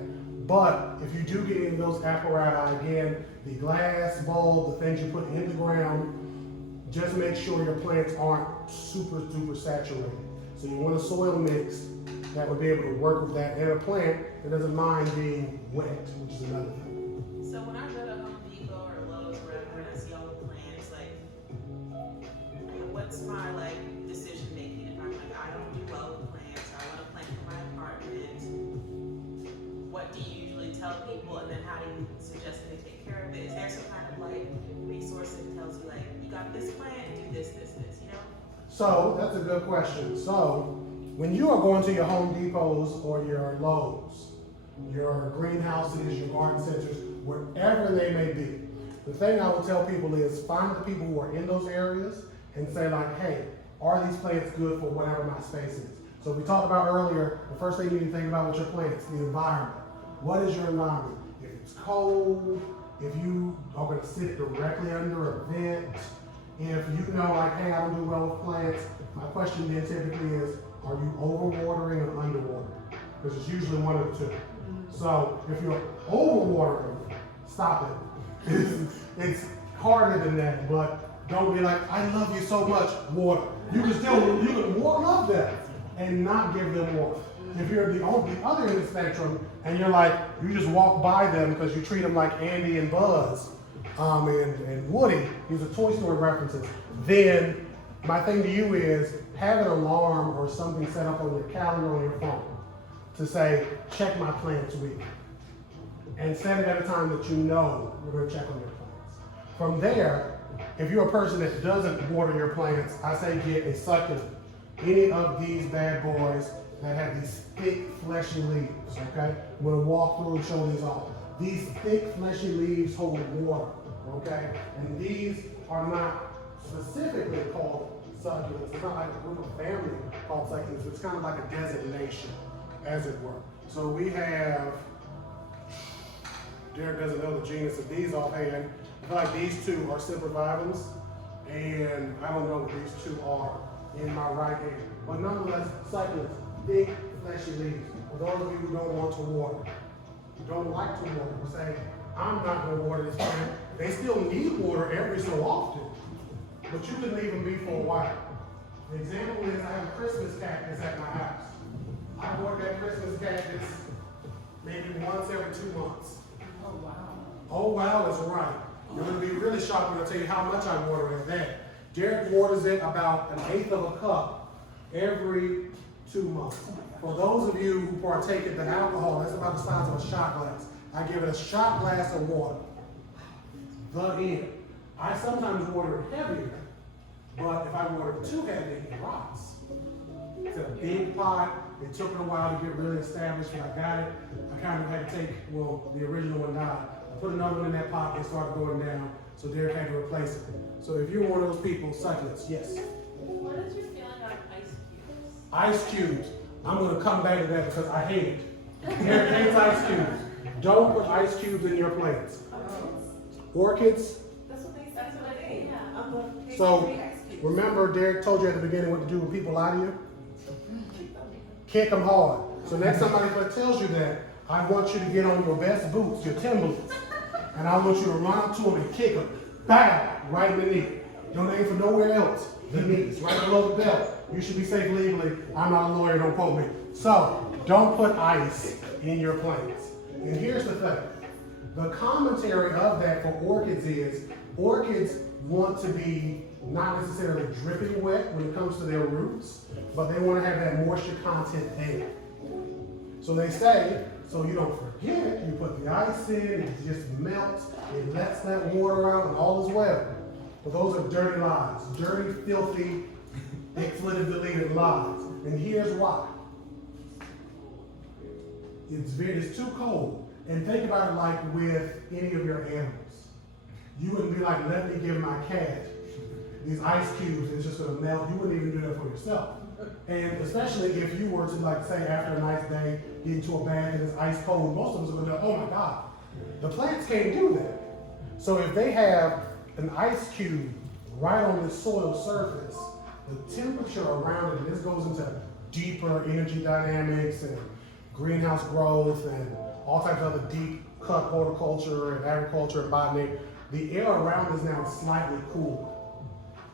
But if you do get any of those apparatus, again, the glass bowl, the things you put in the ground, just make sure your plants aren't super duper saturated. So you want a soil mix that will be able to work with that, and a plant that doesn't mind being wet, which is another thing. So when I go to Home Depot or Lowe's or whatever, and I see all the plants, like, what's my decision making? If I'm like, I don't do well with plants, or I want to plant for my apartment, what do you usually tell people, and then how do you suggest they take care of it? Is there some kind of resource that tells you you got this plant, do this, you know? So that's a good question. So when you are going to your Home Depots or your Lowe's, your greenhouses, your garden centers, wherever they may be, the thing I will tell people is find the people who are in those areas and say hey, are these plants good for whatever my space is? So we talked about earlier, the first thing you need to think about with your plants, the environment. What is your environment? If it's cold, if you are going to sit directly under a vent, if you know hey, I don't do well with plants, my question then typically is, are you overwatering or underwatering? Because it's usually one of the two. So if you're overwatering, stop it. It's harder than that, but don't be like, I love you so much, water. You can love them and not give them water. If you're the other end of the spectrum and you're you just walk by them because you treat them like Andy and Buzz and Woody, these are Toy Story references, then my thing to you is have an alarm or something set up on your calendar on your phone to say, check my plants weekly. And set it at a time that you know you're going to check on your plants. From there, if you're a person that doesn't water your plants, I say get a succulent. Any of these bad boys that have these thick, fleshy leaves, okay? I'm going to walk through and show these off. These thick, fleshy leaves hold water, okay? And these are not specifically called succulents. It's not like a group of family called succulents. It's kind of like a designation, as it were. So we have, Derek doesn't know the genus of these offhand. I feel like these two are sempervivums, and I don't know what these two are in my right hand. But nonetheless, succulents, big, fleshy leaves. For those of you who don't want to water, who don't like to water, who say, I'm not going to water this plant. They still need water every so often, but you can leave them be for a while. The example is I have a Christmas cactus at my house. I water that Christmas cactus maybe once every 2 months. Oh, wow. Oh, wow is right. You're going to be really shocked when I tell you how much I water it that. Derek waters it about 1/8 of a cup every 2 months. For those of you who partake in the alcohol, that's about the size of a shot glass. I give it a shot glass of water. The end. I sometimes water it heavier, but if I water it too heavy, it rots. It's a big pot. It took me a while to get really established, but I got it. I kind of had to take, the original one died. I put another one in that pot, it started going down, so Derek had to replace it. So if you're one of those people, succulents, yes. What is your feeling on ice cubes? Ice cubes, I'm gonna come back to that because I hate it. Derek hates ice cubes. Don't put ice cubes in your plants. Orchids, That's what they said today. Yeah. I'm going to So, take ice cubes. remember Derek told you at the beginning what to do when people lie to you? Kick them hard. So next time somebody tells you that, I want you to get on your best boots, your Timberlands, and I want you to run up to them and kick them, bang, right in the knee. Don't aim for nowhere else. The knees, right below the belt. You should be safe legally. I'm not a lawyer, don't quote me. So, don't put ice in your plants. And here's the thing. The commentary of that for orchids is, orchids want to be not necessarily dripping wet when it comes to their roots, but they want to have that moisture content there. So they say, so you don't forget, you put the ice in, it just melts, it lets that water out, and all is well. But those are dirty lies. Dirty, filthy, expletive deleted lies. And here's why. It's too cold. And think about it like with any of your animals. You wouldn't be like, let me give my cat these ice cubes and it's just gonna melt. You wouldn't even do that for yourself. And especially if you were to, like, say after a nice day, get into a bath and it's ice cold, most of us are gonna go, oh my God. The plants can't do that. So if they have an ice cube right on the soil surface, the temperature around it, and this goes into deeper energy dynamics and greenhouse growth and all types of other deep cut horticulture and agriculture and botany, the air around is now slightly cooler.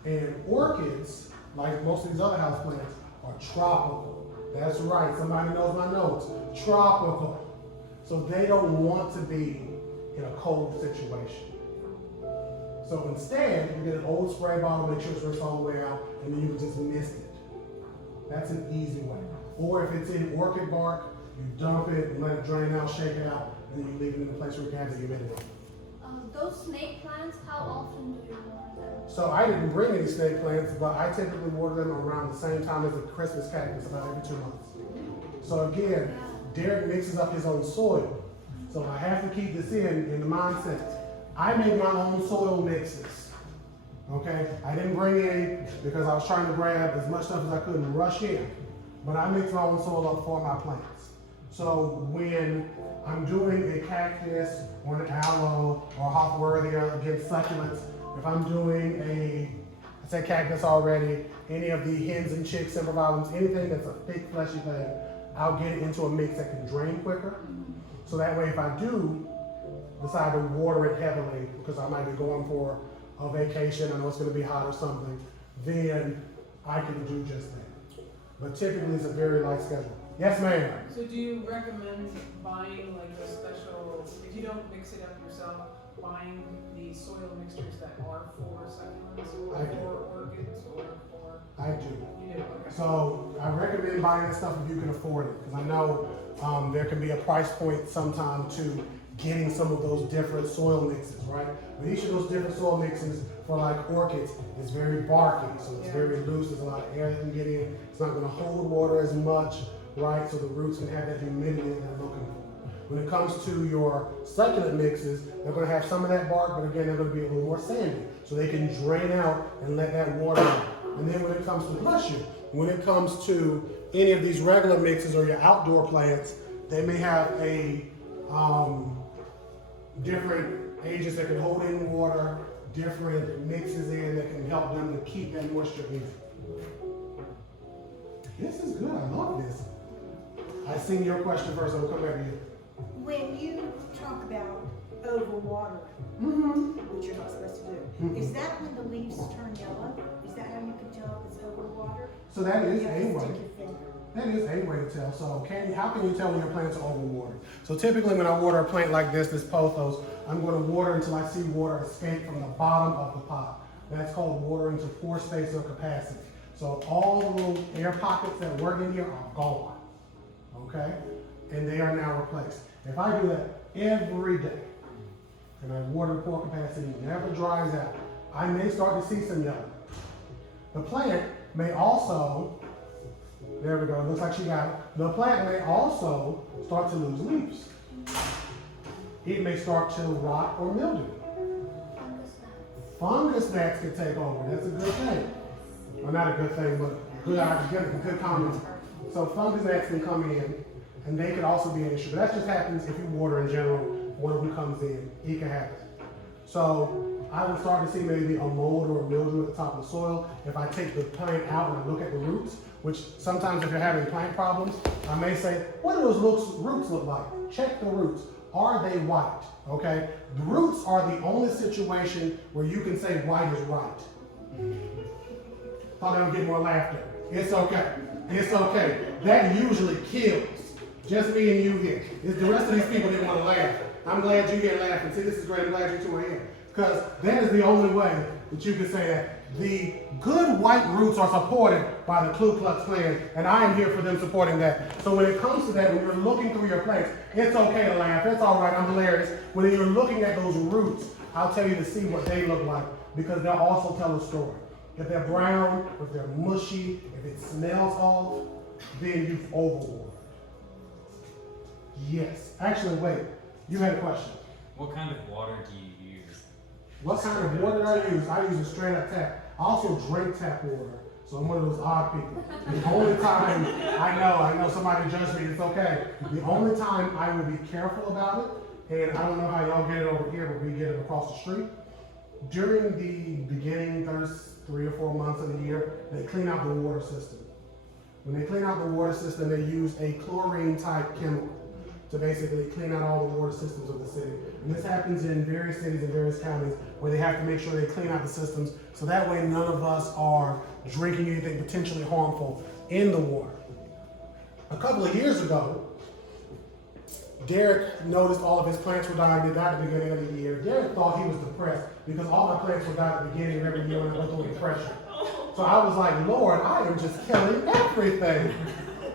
And orchids, like most of these other houseplants, are tropical. That's right, somebody knows my notes. Tropical. So they don't want to be in a cold situation. So instead, you get an old spray bottle, make sure it's rinsed all the way out, and then you can just mist it. That's an easy way. Or if it's in orchid bark, you dump it and let it drain out, shake it out, and then you leave it in a place where you can have the humidity. Those snake plants, how often do you water them? So I didn't bring any snake plants, but I typically water them around the same time as the Christmas cactus, about every 2 months. So again, Derek mixes up his own soil. So I have to keep this in the mindset. I make my own soil mixes. Okay? I didn't bring any because I was trying to grab as much stuff as I could and rush in. But I mix my own soil up for my plants. So when I'm doing a cactus or an aloe or a Houseworthy against succulents, if I'm doing I said cactus already, any of the hens and chicks, sempervirums, anything that's a thick, fleshy thing, I'll get it into a mix that can drain quicker. So that way if I do decide to water it heavily, because I might be going for a vacation, I know it's gonna be hot or something, then I can do just that. But typically it's a very light schedule. Yes, ma'am. So do you recommend buying like a special, if you don't mix it up yourself, buying the soil mixtures that are for succulents I or do. for orchids or for? I do. You do, okay. So I recommend buying that stuff if you can afford it, because I know there can be a price point sometime to getting some of those different soil mixes, right? But each of those different soil mixes for like orchids is very barky, so it's very loose, there's a lot of air that can get in, it's not gonna hold water as much, right? So the roots can have that humidity that they're looking for. When it comes to your succulent mixes, they're gonna have some of that bark, but again, they're gonna be a little more sandy, so they can drain out and let that water out. And then when it comes to, bless you, when it comes to any of these regular mixes or your outdoor plants, they may have a different agents that can hold in water, different mixes in that can help them to keep that moisture in. This is good, I love this. I seen your question first, I'll come back to you. When you talk about overwatering, which you're not supposed to do, is that when the leaves turn yellow? Is that how you can tell if it's overwatered? So that is You have a to way. stick your finger. That is a way to tell. So how can you tell when your plants are overwatered? So typically when I water a plant like this Pothos, I'm going to water until I see water escape from the bottom of the pot. That's called watering to pore space or capacity. So all the little air pockets that were in here are gone, okay? And they are now replaced. If I do that every day, and I water the pore capacity, never dries out, I may start to see some yellow. The plant may also, there we go, it looks like she got it. The plant may also start to lose leaves. it may start to rot or mildew. Fungus gnats can take over. That's a good thing. Well, not a good thing, but good comment. So fungus gnats can come in, and they could also be an issue. But that just happens if you water in general. One of them comes in, it can happen. So I would start to see maybe a mold or a mildew at the top of the soil. If I take the plant out and I look at the roots, which sometimes if you're having plant problems, I may say, what do those roots look like? Check the roots. Are they white? Okay? The roots are the only situation where you can say white is right. Thought I would get more laughter. It's okay. It's okay. That usually kills. Just me and you here. It's the rest of these people didn't want to laugh. I'm glad you're here laughing. See, this is great. I'm glad you two are here. Because that is the only way that you can say that. The good white roots are supported by the Ku Klux Klan, and I am here for them supporting that. So when it comes to that, when you're looking through your plants, it's okay to laugh. It's all right. I'm hilarious. When you're looking at those roots, I'll tell you to see what they look like, because they'll also tell a story. If they're brown, if they're mushy, if it smells off, then you've overwatered. Yes. Actually, wait. You had a question. What kind of water do you use? What kind of water do I use? I use a straight up tap. I also drink tap water, so I'm one of those odd people. The only time, I know somebody judged me, it's okay. The only time I would be careful about it, and I don't know how y'all get it over here, but we get it across the street. During the beginning, first 3 or 4 months of the year, they clean out the water system. When they clean out the water system, they use a chlorine type chemical to basically clean out all the water systems of the city. And this happens in various cities and various counties where they have to make sure they clean out the systems so that way none of us are drinking anything potentially harmful in the water. A couple of years ago, Derek noticed all of his plants were dying. They died at the beginning of the year. Derek thought he was depressed because all my plants were dying at the beginning of every year when I went through a depression. So I was like, Lord, I am just killing everything.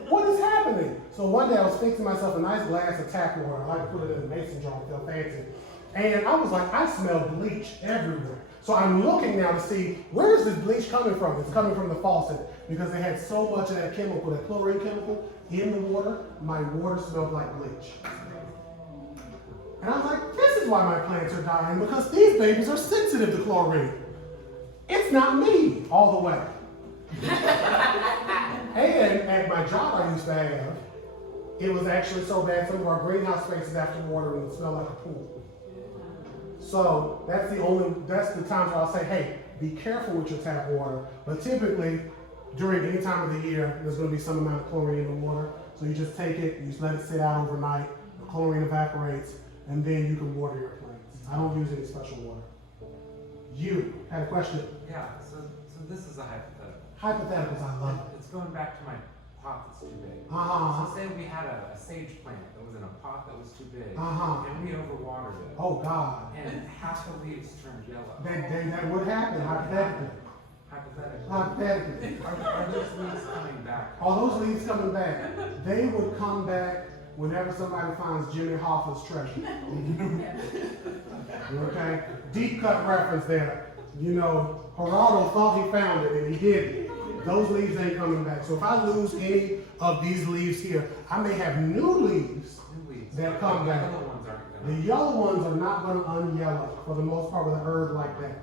What is happening? So one day I was fixing myself a nice glass of tap water. I like to put it in a mason jar and feel fancy. And I was like, I smell bleach everywhere. So I'm looking now to see, where is this bleach coming from? It's coming from the faucet because they had so much of that chemical, that chlorine chemical, in the water. My water smelled like bleach. And I was like, this is why my plants are dying, because these babies are sensitive to chlorine. It's not me all the way. And at my job I used to have, it was actually so bad, some of our greenhouse spaces after watering would smell like a pool. So that's the times where I'll say, hey, be careful with your tap water. But typically, during any time of the year, there's going to be some amount of chlorine in the water. So you just take it, you just let it sit out overnight, the chlorine evaporates, and then you can water your plants. I don't use any special water. You had a question? Yeah, so this is a hypothetical. Hypotheticals, I love it. It's going back to my pot that's too big. Uh-huh. So say we had a sage plant that was in a pot that was too big, Uh-huh. and we overwatered it. Oh, God. And half the leaves turned yellow. That would happen, hypothetically. Hypothetically. Hypothetically. Are those leaves coming back? All those leaves coming back, they would come back whenever somebody finds Jimmy Hoffa's treasure. Okay? Deep cut reference there. You know, Geraldo thought he found it and he didn't. Those leaves ain't coming back. So if I lose any of these leaves here, I may have new leaves that come back. The yellow ones are not going to unyellow for the most part with an herb like that.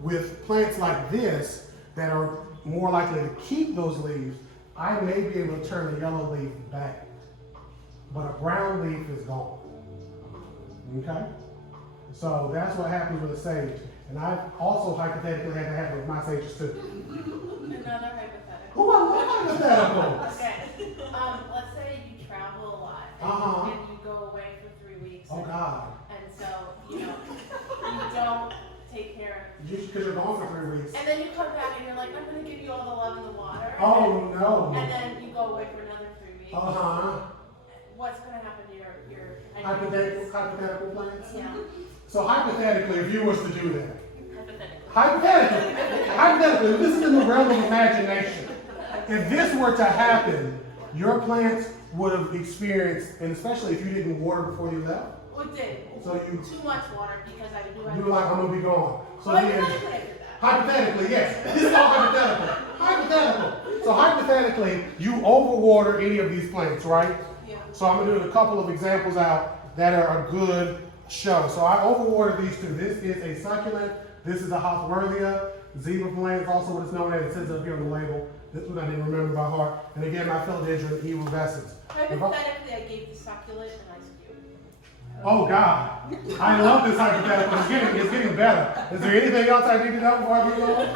With plants like this that are more likely to keep those leaves, I may be able to turn the yellow leaf back. But a brown leaf is gone. Okay? So that's what happens with a sage. And I've also hypothetically had to happen with my sages too. Another hypothetical. Oh, I love hypotheticals. Okay. Let's say you travel a lot Uh-huh. and you go away for 3 weeks. Oh, God. And so, you don't take care of Just because you're gone for 3 weeks. And then you come back and you're like, I'm going to give you all the love in the water. Oh, no. And then you go away for another 3 weeks. Uh-huh. What's going to happen to your Hypothetical plants? Yeah. So hypothetically, if you was to do that, Hypothetically. hypothetically, this is in the realm of imagination. If this were to happen, your plants would have experienced, and especially if you didn't water before you left. We did. So you Too much water because I knew I were like, I'm gonna be gone. So Well, then, hypothetically I did that. hypothetically, yes. This is all hypothetical. Hypothetical. So hypothetically, you overwater any of these plants, right? Yeah. So I'm gonna do a couple of examples out that are good show. So I overwatered these two. This is a succulent. This is a Houseworthia. Zebra plant is also what it's known as. It says it up here on the label. This one I didn't remember by heart. And again, my Philodendron evivescens. Hypothetically, I gave the succulent an ice cube. Oh God, I love this hypothetical. It's getting better. Is there anything else I need to know before I get going?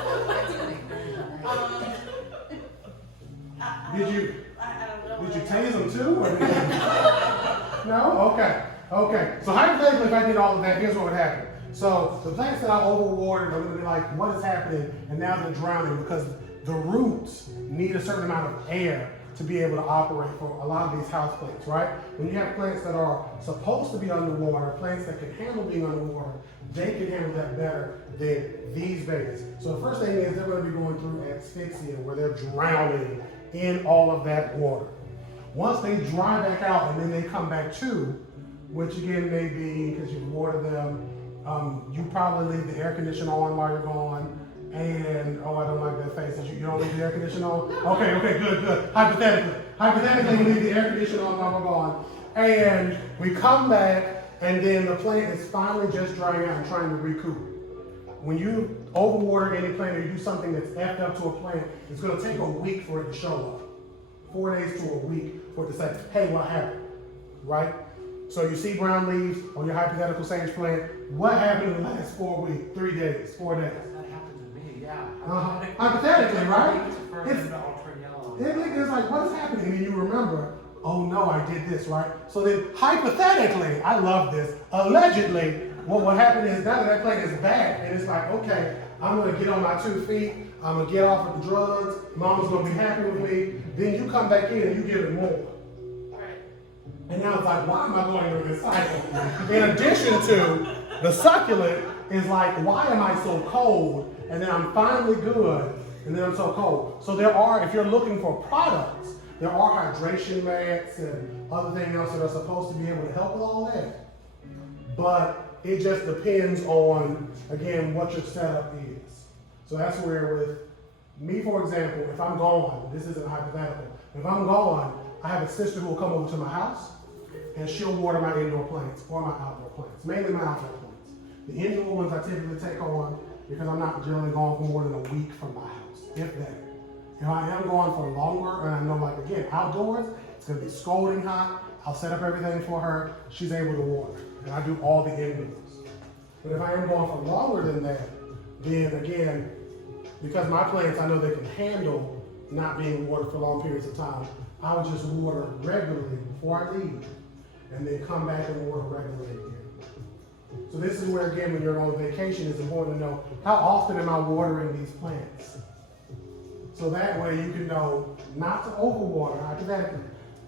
Did you I don't know. did you tase them too? Or did you... No? Okay. Okay. So hypothetically, if I did all of that, here's what would happen. So the plants that I overwatered are going to be like, what is happening? And now they're drowning because the roots need a certain amount of air to be able to operate for a lot of these houseplants, right? When you have plants that are supposed to be underwater, plants that can handle being underwater, they can handle that better than these babies. So the first thing is they're going to be going through asphyxia, where they're drowning in all of that water. Once they dry back out and then they come back to, which again may be because you water them, you probably leave the air conditioner on while you're gone. And, oh, I don't like that face. You don't leave the air conditioner on? Okay, good. Hypothetically, we leave the air conditioner on while we're gone. And we come back, and then the plant is finally just drying out and trying to recoup. When you overwater any plant or you do something that's effed up to a plant, it's going to take a week for it to show up. 4 days to a week for it to say, hey, what happened? Right? So you see brown leaves on your hypothetical sage plant. What happened in the last 4 weeks, 3 days, 4 days? That happened to me, yeah. Hypothetically, right? It's It's like, what is happening? And you remember, oh no, I did this, right? So then hypothetically, I love this, allegedly, what happened is now that plant is back, and it's like, okay, I'm gonna get on my 2 feet, I'm gonna get off of the drugs, mama's gonna be happy with me, then you come back in and you give it more. And now it's like, why am I going through this cycle? In addition to, the succulent is like, why am I so cold? And then I'm finally good, and then I'm so cold. So there are, if you're looking for products, there are hydration mats and other things else that are supposed to be able to help with all that. But it just depends on, again, what your setup is. So that's where with me, for example, if I'm gone, this isn't hypothetical, if I'm gone, I have a sister who will come over to my house, and she'll water my indoor plants or my outdoor plants, mainly my outdoor plants. The indoor ones I typically take on because I'm not generally gone for more than a week from my house, if that. If I am going for longer, and I know, like, again, outdoors, it's gonna be scalding hot, I'll set up everything for her, she's able to water, and I do all the indoors. But if I am going for longer than that, then again, because my plants, I know they can handle not being watered for long periods of time, I would just water regularly before I leave, and then come back and water regularly again. So this is where, again, when you're on vacation, it's important to know, how often am I watering these plants? So that way you can know not to overwater, hypothetically,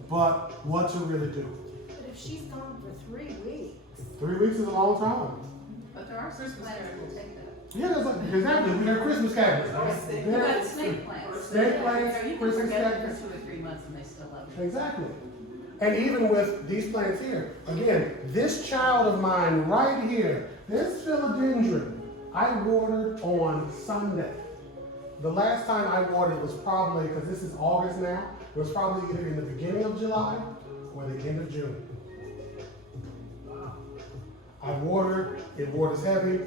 but what to really do. But if she's gone for 3 weeks. 3 weeks is a long time. But there are some plants that will take that. Yeah, that's like, exactly. We got Christmas cactus. You got snake plants. Snake plants, You can Christmas forget them cactus. for 2 or 3 months and they still love it. Exactly. And even with these plants here, again, this child of mine right here, this philodendron, I watered on Sunday. The last time I watered was probably, because this is August now, it was probably either in the beginning of July or the end of June. I watered, it waters heavy,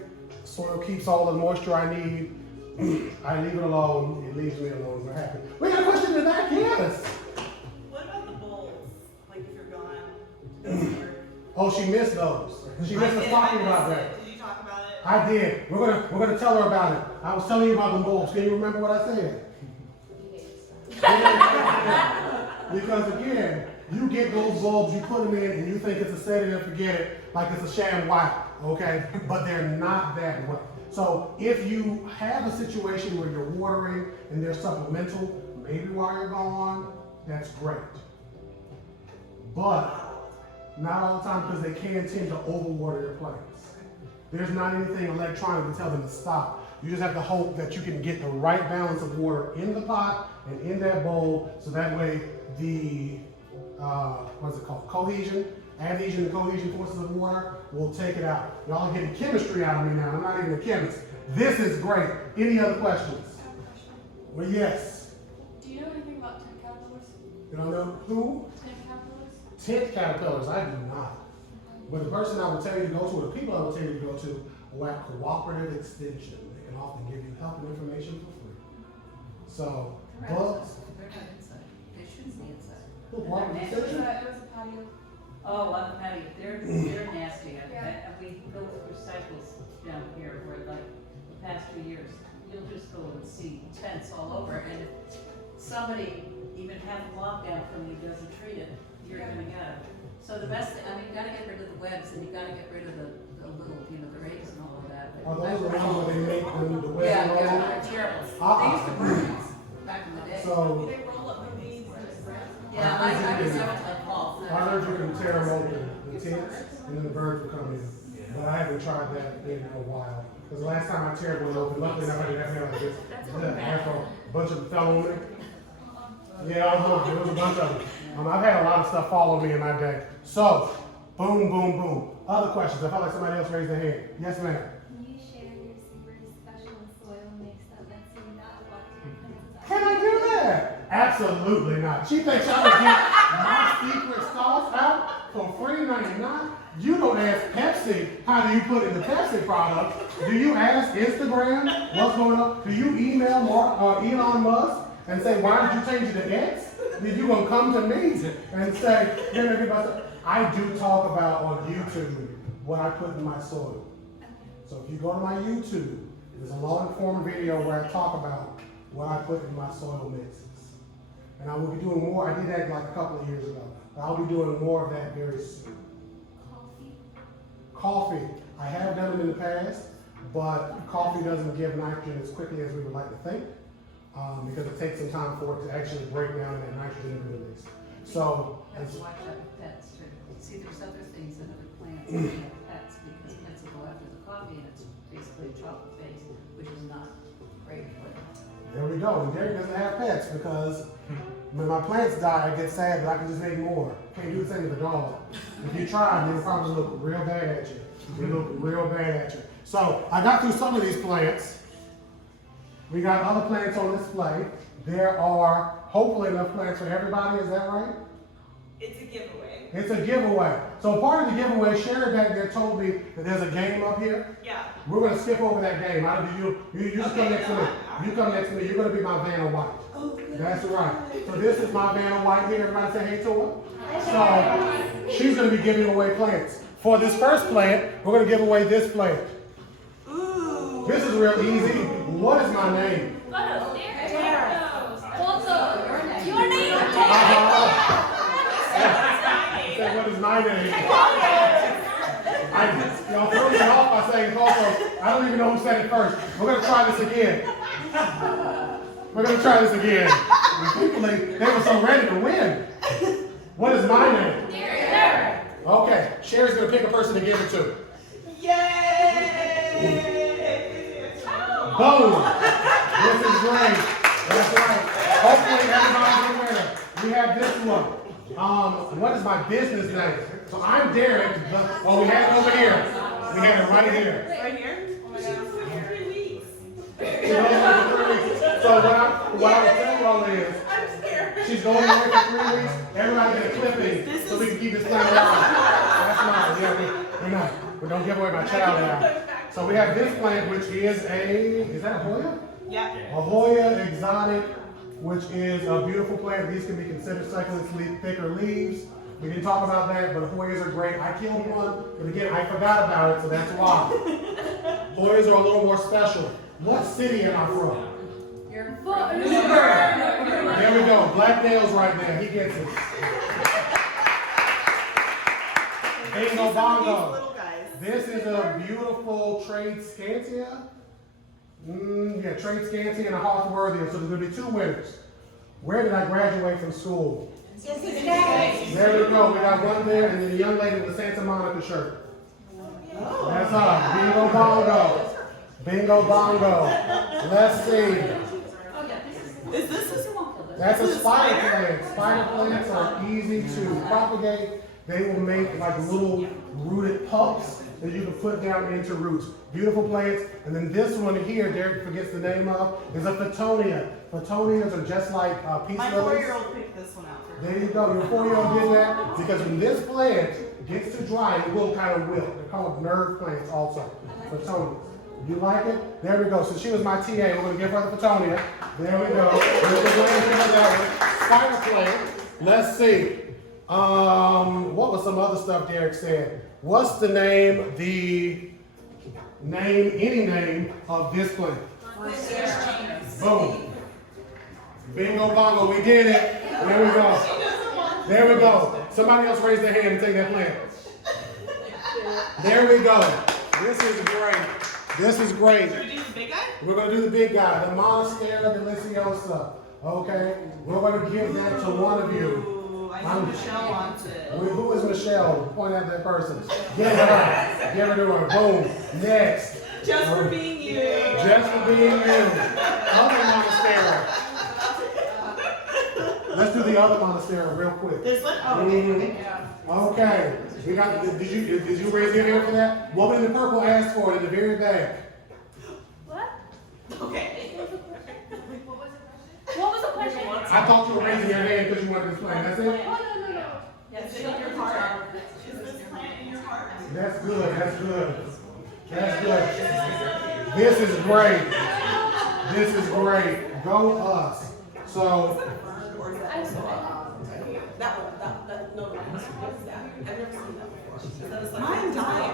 soil keeps all the moisture I need. I leave it alone, it leaves me alone, we're happy. We got a question in the back, yes. What about the bowls? Like if you're gone, does it work? Oh, she missed those. She missed us talking about that. Did you talk about it? I did. We're gonna tell her about it. I was telling you about the bulbs. Can you remember what I said? Because again, you get those bulbs, you put them in, and you think it's a set it and forget it, like it's a sham wow, okay? But they're not that way. So if you have a situation where you're watering and they're supplemental, maybe while you're gone, that's great. But not all the time, because they can tend to overwater your plants. There's not anything electronic to tell them to stop. You just have to hope that you can get the right balance of water in the pot and in that bowl, so that way the, what's it called, adhesion and cohesion forces of water will take it out. Y'all are getting chemistry out of me now. I'm not even a chemist. This is great. Any other questions? Well, yes. Do you know anything about tent caterpillars? You don't know who? Tent caterpillars? Tent caterpillars, I do not. But the person I would tell you to go to, or the people I would tell you to go to, are at Cooperative Extension. They can often give you help and information for free. So, books. They're not inside. They shouldn't be inside. Cooperative They're Extension? nasty. It was a patio. Oh, on the patio, they're nasty. And we go through cycles down here where like the past few years, you'll just go and see tents all over. And if somebody even half a block down from you doesn't treat it, you're gonna get it. So the best thing, I mean, you gotta get rid of the webs and you gotta get rid of the little, the rays and all of that. Are those the ones where they make the web Yeah, roll? they're terrible. They used to burn us back in the day. So, They roll up the leaves and it's brown. Yeah, I was never like Paul. I heard you can tear them open, the tents, and then the birds will come in. But I haven't tried that in a while. Because the last time I teared one open, luckily enough I didn't have hair like this. A bunch of them fell on me. Yeah, there was a bunch of them. I've had a lot of stuff fall on me in my day. So, boom, boom, boom. Other questions? I felt like somebody else raised their hand. Yes, ma'am. Can you share your super special soil mix that lets you not walk to your plants? Can I do that? Absolutely not. She thinks y'all can get my secret sauce out for free $99. You don't ask Pepsi, how do you put in the Pepsi product? Do you ask Instagram what's going on? Do you email Elon Musk and say, why did you change it to X? Then you gonna come to me and say, I do talk about on YouTube what I put in my soil. So if you go to my YouTube, there's a long form video where I talk about what I put in my soil mixes. And I will be doing more. I did that like a couple of years ago. But I'll be doing more of that very soon. Coffee. I have done it in the past, but coffee doesn't give nitrogen as quickly as we would like to think, because it takes some time for it to actually break down that nitrogen release. So, You have to watch out with pets too. See, there's other things in other plants that have pets, because pets will go after the coffee and it's basically a chocolate face, which is not great for them. there we go. And Derek doesn't have pets because when my plants die, I get sad, but I can just make more. Can't do the same with a dog. If you try, they'll probably look real bad at you. They look real bad at you. So I got through some of these plants. We got other plants on display. There are hopefully enough plants for everybody. Is that right? It's a giveaway. It's a giveaway. So part of the giveaway, Sherry back there told me that there's a game up here. Yeah. We're going to skip over that game. You just come next to me. You come next to me. You're going to be my Vanna White. Oh, That's right. So this is my Vanna White here. Everybody say hey to her. So she's going to be giving away plants. For this first plant, we're going to give away this plant. Ooh. This is real easy. What is my name? Pothos. Your name? Say, what is my name? Y'all threw me off by saying Pothos. I don't even know who said it first. We're going to try this again. We're going to try this again. Thankfully, they were so ready to win. What is my name? Derek. Okay, Sherry's going to pick a person to give it to. Yay! Boom! This is great. That's right. Hopefully everybody's a winner. We have this one. What is my business name? So I'm Derek. Oh, we have it over here. We have it right here. Right here? She's for 3 weeks. So what I would tell you all is, I'm scared. she's going away for 3 weeks. Everybody get a clipping so we can keep this thing alive. That's mine. Yeah, we don't give away my child now. So we have this plant, which is is that a Hoya? Yeah. A Hoya exotic, which is a beautiful plant. These can be considered succulents, thicker leaves. We didn't talk about that, but Hoyas are great. I killed one, but again, I forgot about it, so that's why. Hoyas are a little more special. What city am I from? You're There we go. Black nails right there. He gets it. Bingo bongo. Little guys. This is a beautiful trade scantia. Trade scantia and a Houseworthian. So there's going to be 2 winners. Where did I graduate from school? There we go. We got one there, and then the young lady with the Santa Monica shirt. That's us. Bingo bongo. Bingo bongo. Let's see. Oh yeah, Is this That's a spider plant. Spider plants are easy to propagate. They will make like little rooted pups that you can put down into roots. Beautiful plants. And then this one here, Derek forgets the name of, is a Photonia. Photonias are just like peace My lilies. 4-year-old picked this one out for me. There you go. Your 4-year-old did that because when this plant gets too dry, it will kind of wilt. They're called nerve plants also. Photonias. You like it? There we go. So she was my TA. We're going to give her the Photonia. There we go. Spider plant. Let's see. What was some other stuff Derek said? What's the name, any name of this plant? Boom. Bingo bongo, we did it. There we go. There we go. Somebody else raise their hand and take that plant. There we go. This is great. This is great. Should we do the big guy? We're going to do the big guy, the Monstera deliciosa. Okay? We're going to give that to one of you. Ooh, I know Michelle wants it. Who is Michelle? Point at that person. Give her. Give her to her. Boom. Next. Just for being you. Just for being you. Other Monstera. Let's do the other Monstera real quick. This one? Oh, okay. Okay. We got. Did you raise your hand for that? Woman in the purple asked for it in the very back. What? Okay. What was the question? I thought you were raising your hand because you wanted to explain. That's it. Oh, no. Is it in your heart? Is this plant in your heart? That's good. That's good. That's good. This is great. This is great. Go us. So. Or is that also that one? No, what is that? I've never seen that before.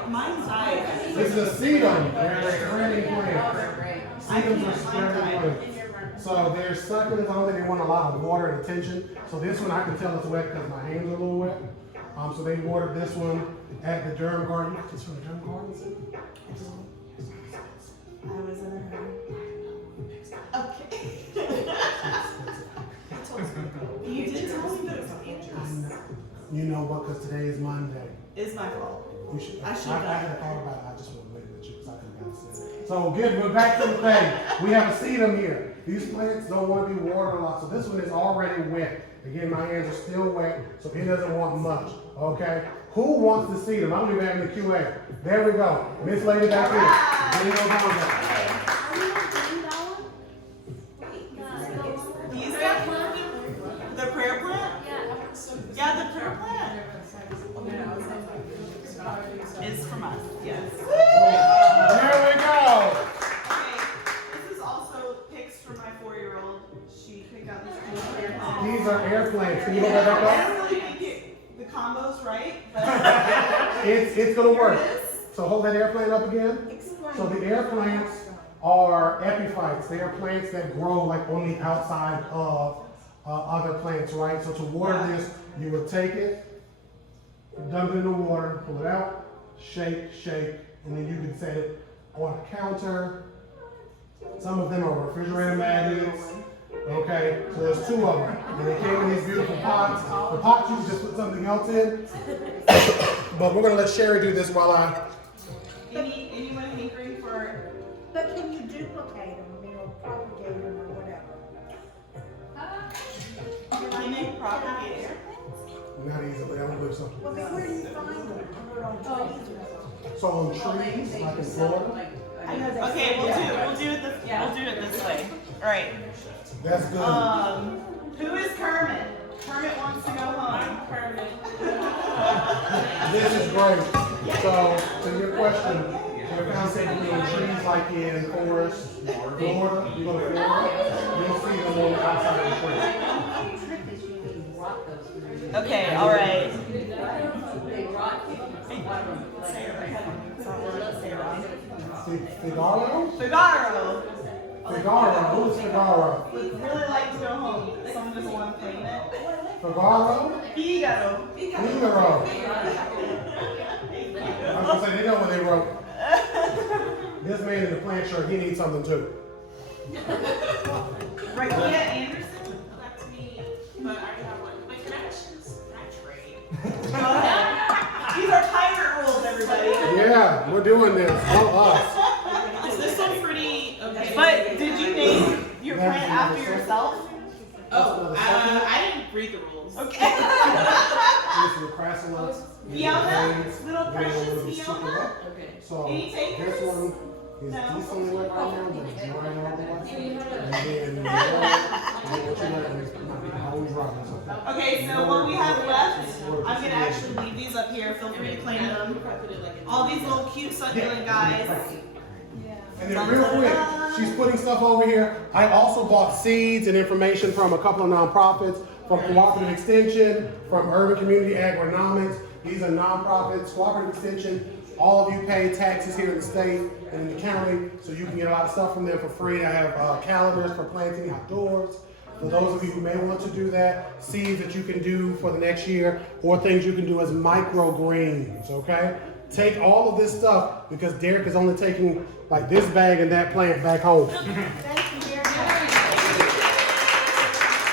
Mine's died. This is a sedum. They're a spreading plant. Sedums are spreading plants. So they're succulents on it. They want a lot of water and attention. So this one I can tell it's wet because my hands are a little wet. So they watered this one at the Germ Garden. You got this from the Germ Garden? I was in a hurry. Okay. You did tell me that it was dangerous. You know what? Because today is Monday. It's my fault. You should. I should I have. had thought about it. I just want to wait with you because I could have said it. So good. We're back to the thing. We have a sedum here. These plants don't want to be watered a lot. So this one is already wet. Again, my hands are still wet, so it doesn't want much. Okay. Who wants the sedum? I'm gonna be having the QA. There we go. Miss Lady back here. Bingo bongo. These are the prayer plant? Yeah, the prayer plant. It's from us, yes. There we go. Okay, this is also pics from my 4-year-old. She picked out this prayer plant. These are air plants. Can you hold that I back don't really think the combo's right, but up? It's gonna work. Here it is. So hold that air plant up again. So the air plants are epiphytes. They are plants that grow like on the outside of other plants, right? So to water this, you would take it, dump it in the water, pull it out, shake, and then you can set it on a counter. Some of them are refrigerator magnets. Okay, so there's 2 of them. And they came in these beautiful pots. The pots you can just put something else in. But we're gonna let Sherry do this while anyone hankering for? But can you duplicate them, or propagate them, or whatever? Can you propagate air? Not easily, I don't believe so. Well, but where do you find them? Or on trees or something? So on trees, like in Florida, I know they Okay, say we'll that. do it this way. All right. that's good. Who is Kermit? Kermit wants to go home. Kermit. This is great. So, to your question, they're found typically in trees like in forests, Florida, you go to Florida, you'll see them on the outside of the tree. Okay, all right. Figaro? Figaro. Figaro, who is Figaro? Would really like to go home. Someone doesn't want to claim it. Figaro? Figaro. Figaro. I was gonna say, they know what they wrote. This man in the plant shirt, he needs something too. Rakia Anderson. That's me, but I have one. My connections, I trade. Go ahead. These are pirate rules, everybody. Yeah, we're doing this. All us. Is this one pretty okay? But did you name your plant after yourself? Oh, I didn't read the rules. Okay. This is the crassulets. Fiona? Little precious Fiona? So Any takers? this one is No. decently wet right now, but it's drying all the way. And then Okay, so what we have left, I'm gonna actually leave these up here. Feel free to claim them. All these little cute succulent guys. And then real quick, she's putting stuff over here. I also bought seeds and information from a couple of nonprofits, from Cooperative Extension, from Urban Community Agronomics. These are nonprofits, Cooperative Extension. All of you pay taxes here in the state and in the county, so you can get a lot of stuff from them for free. I have calendars for planting outdoors. For those of you who may want to do that, seeds that you can do for the next year, or things you can do as microgreens, okay? Take all of this stuff, because Derek is only taking like this bag and that plant back home.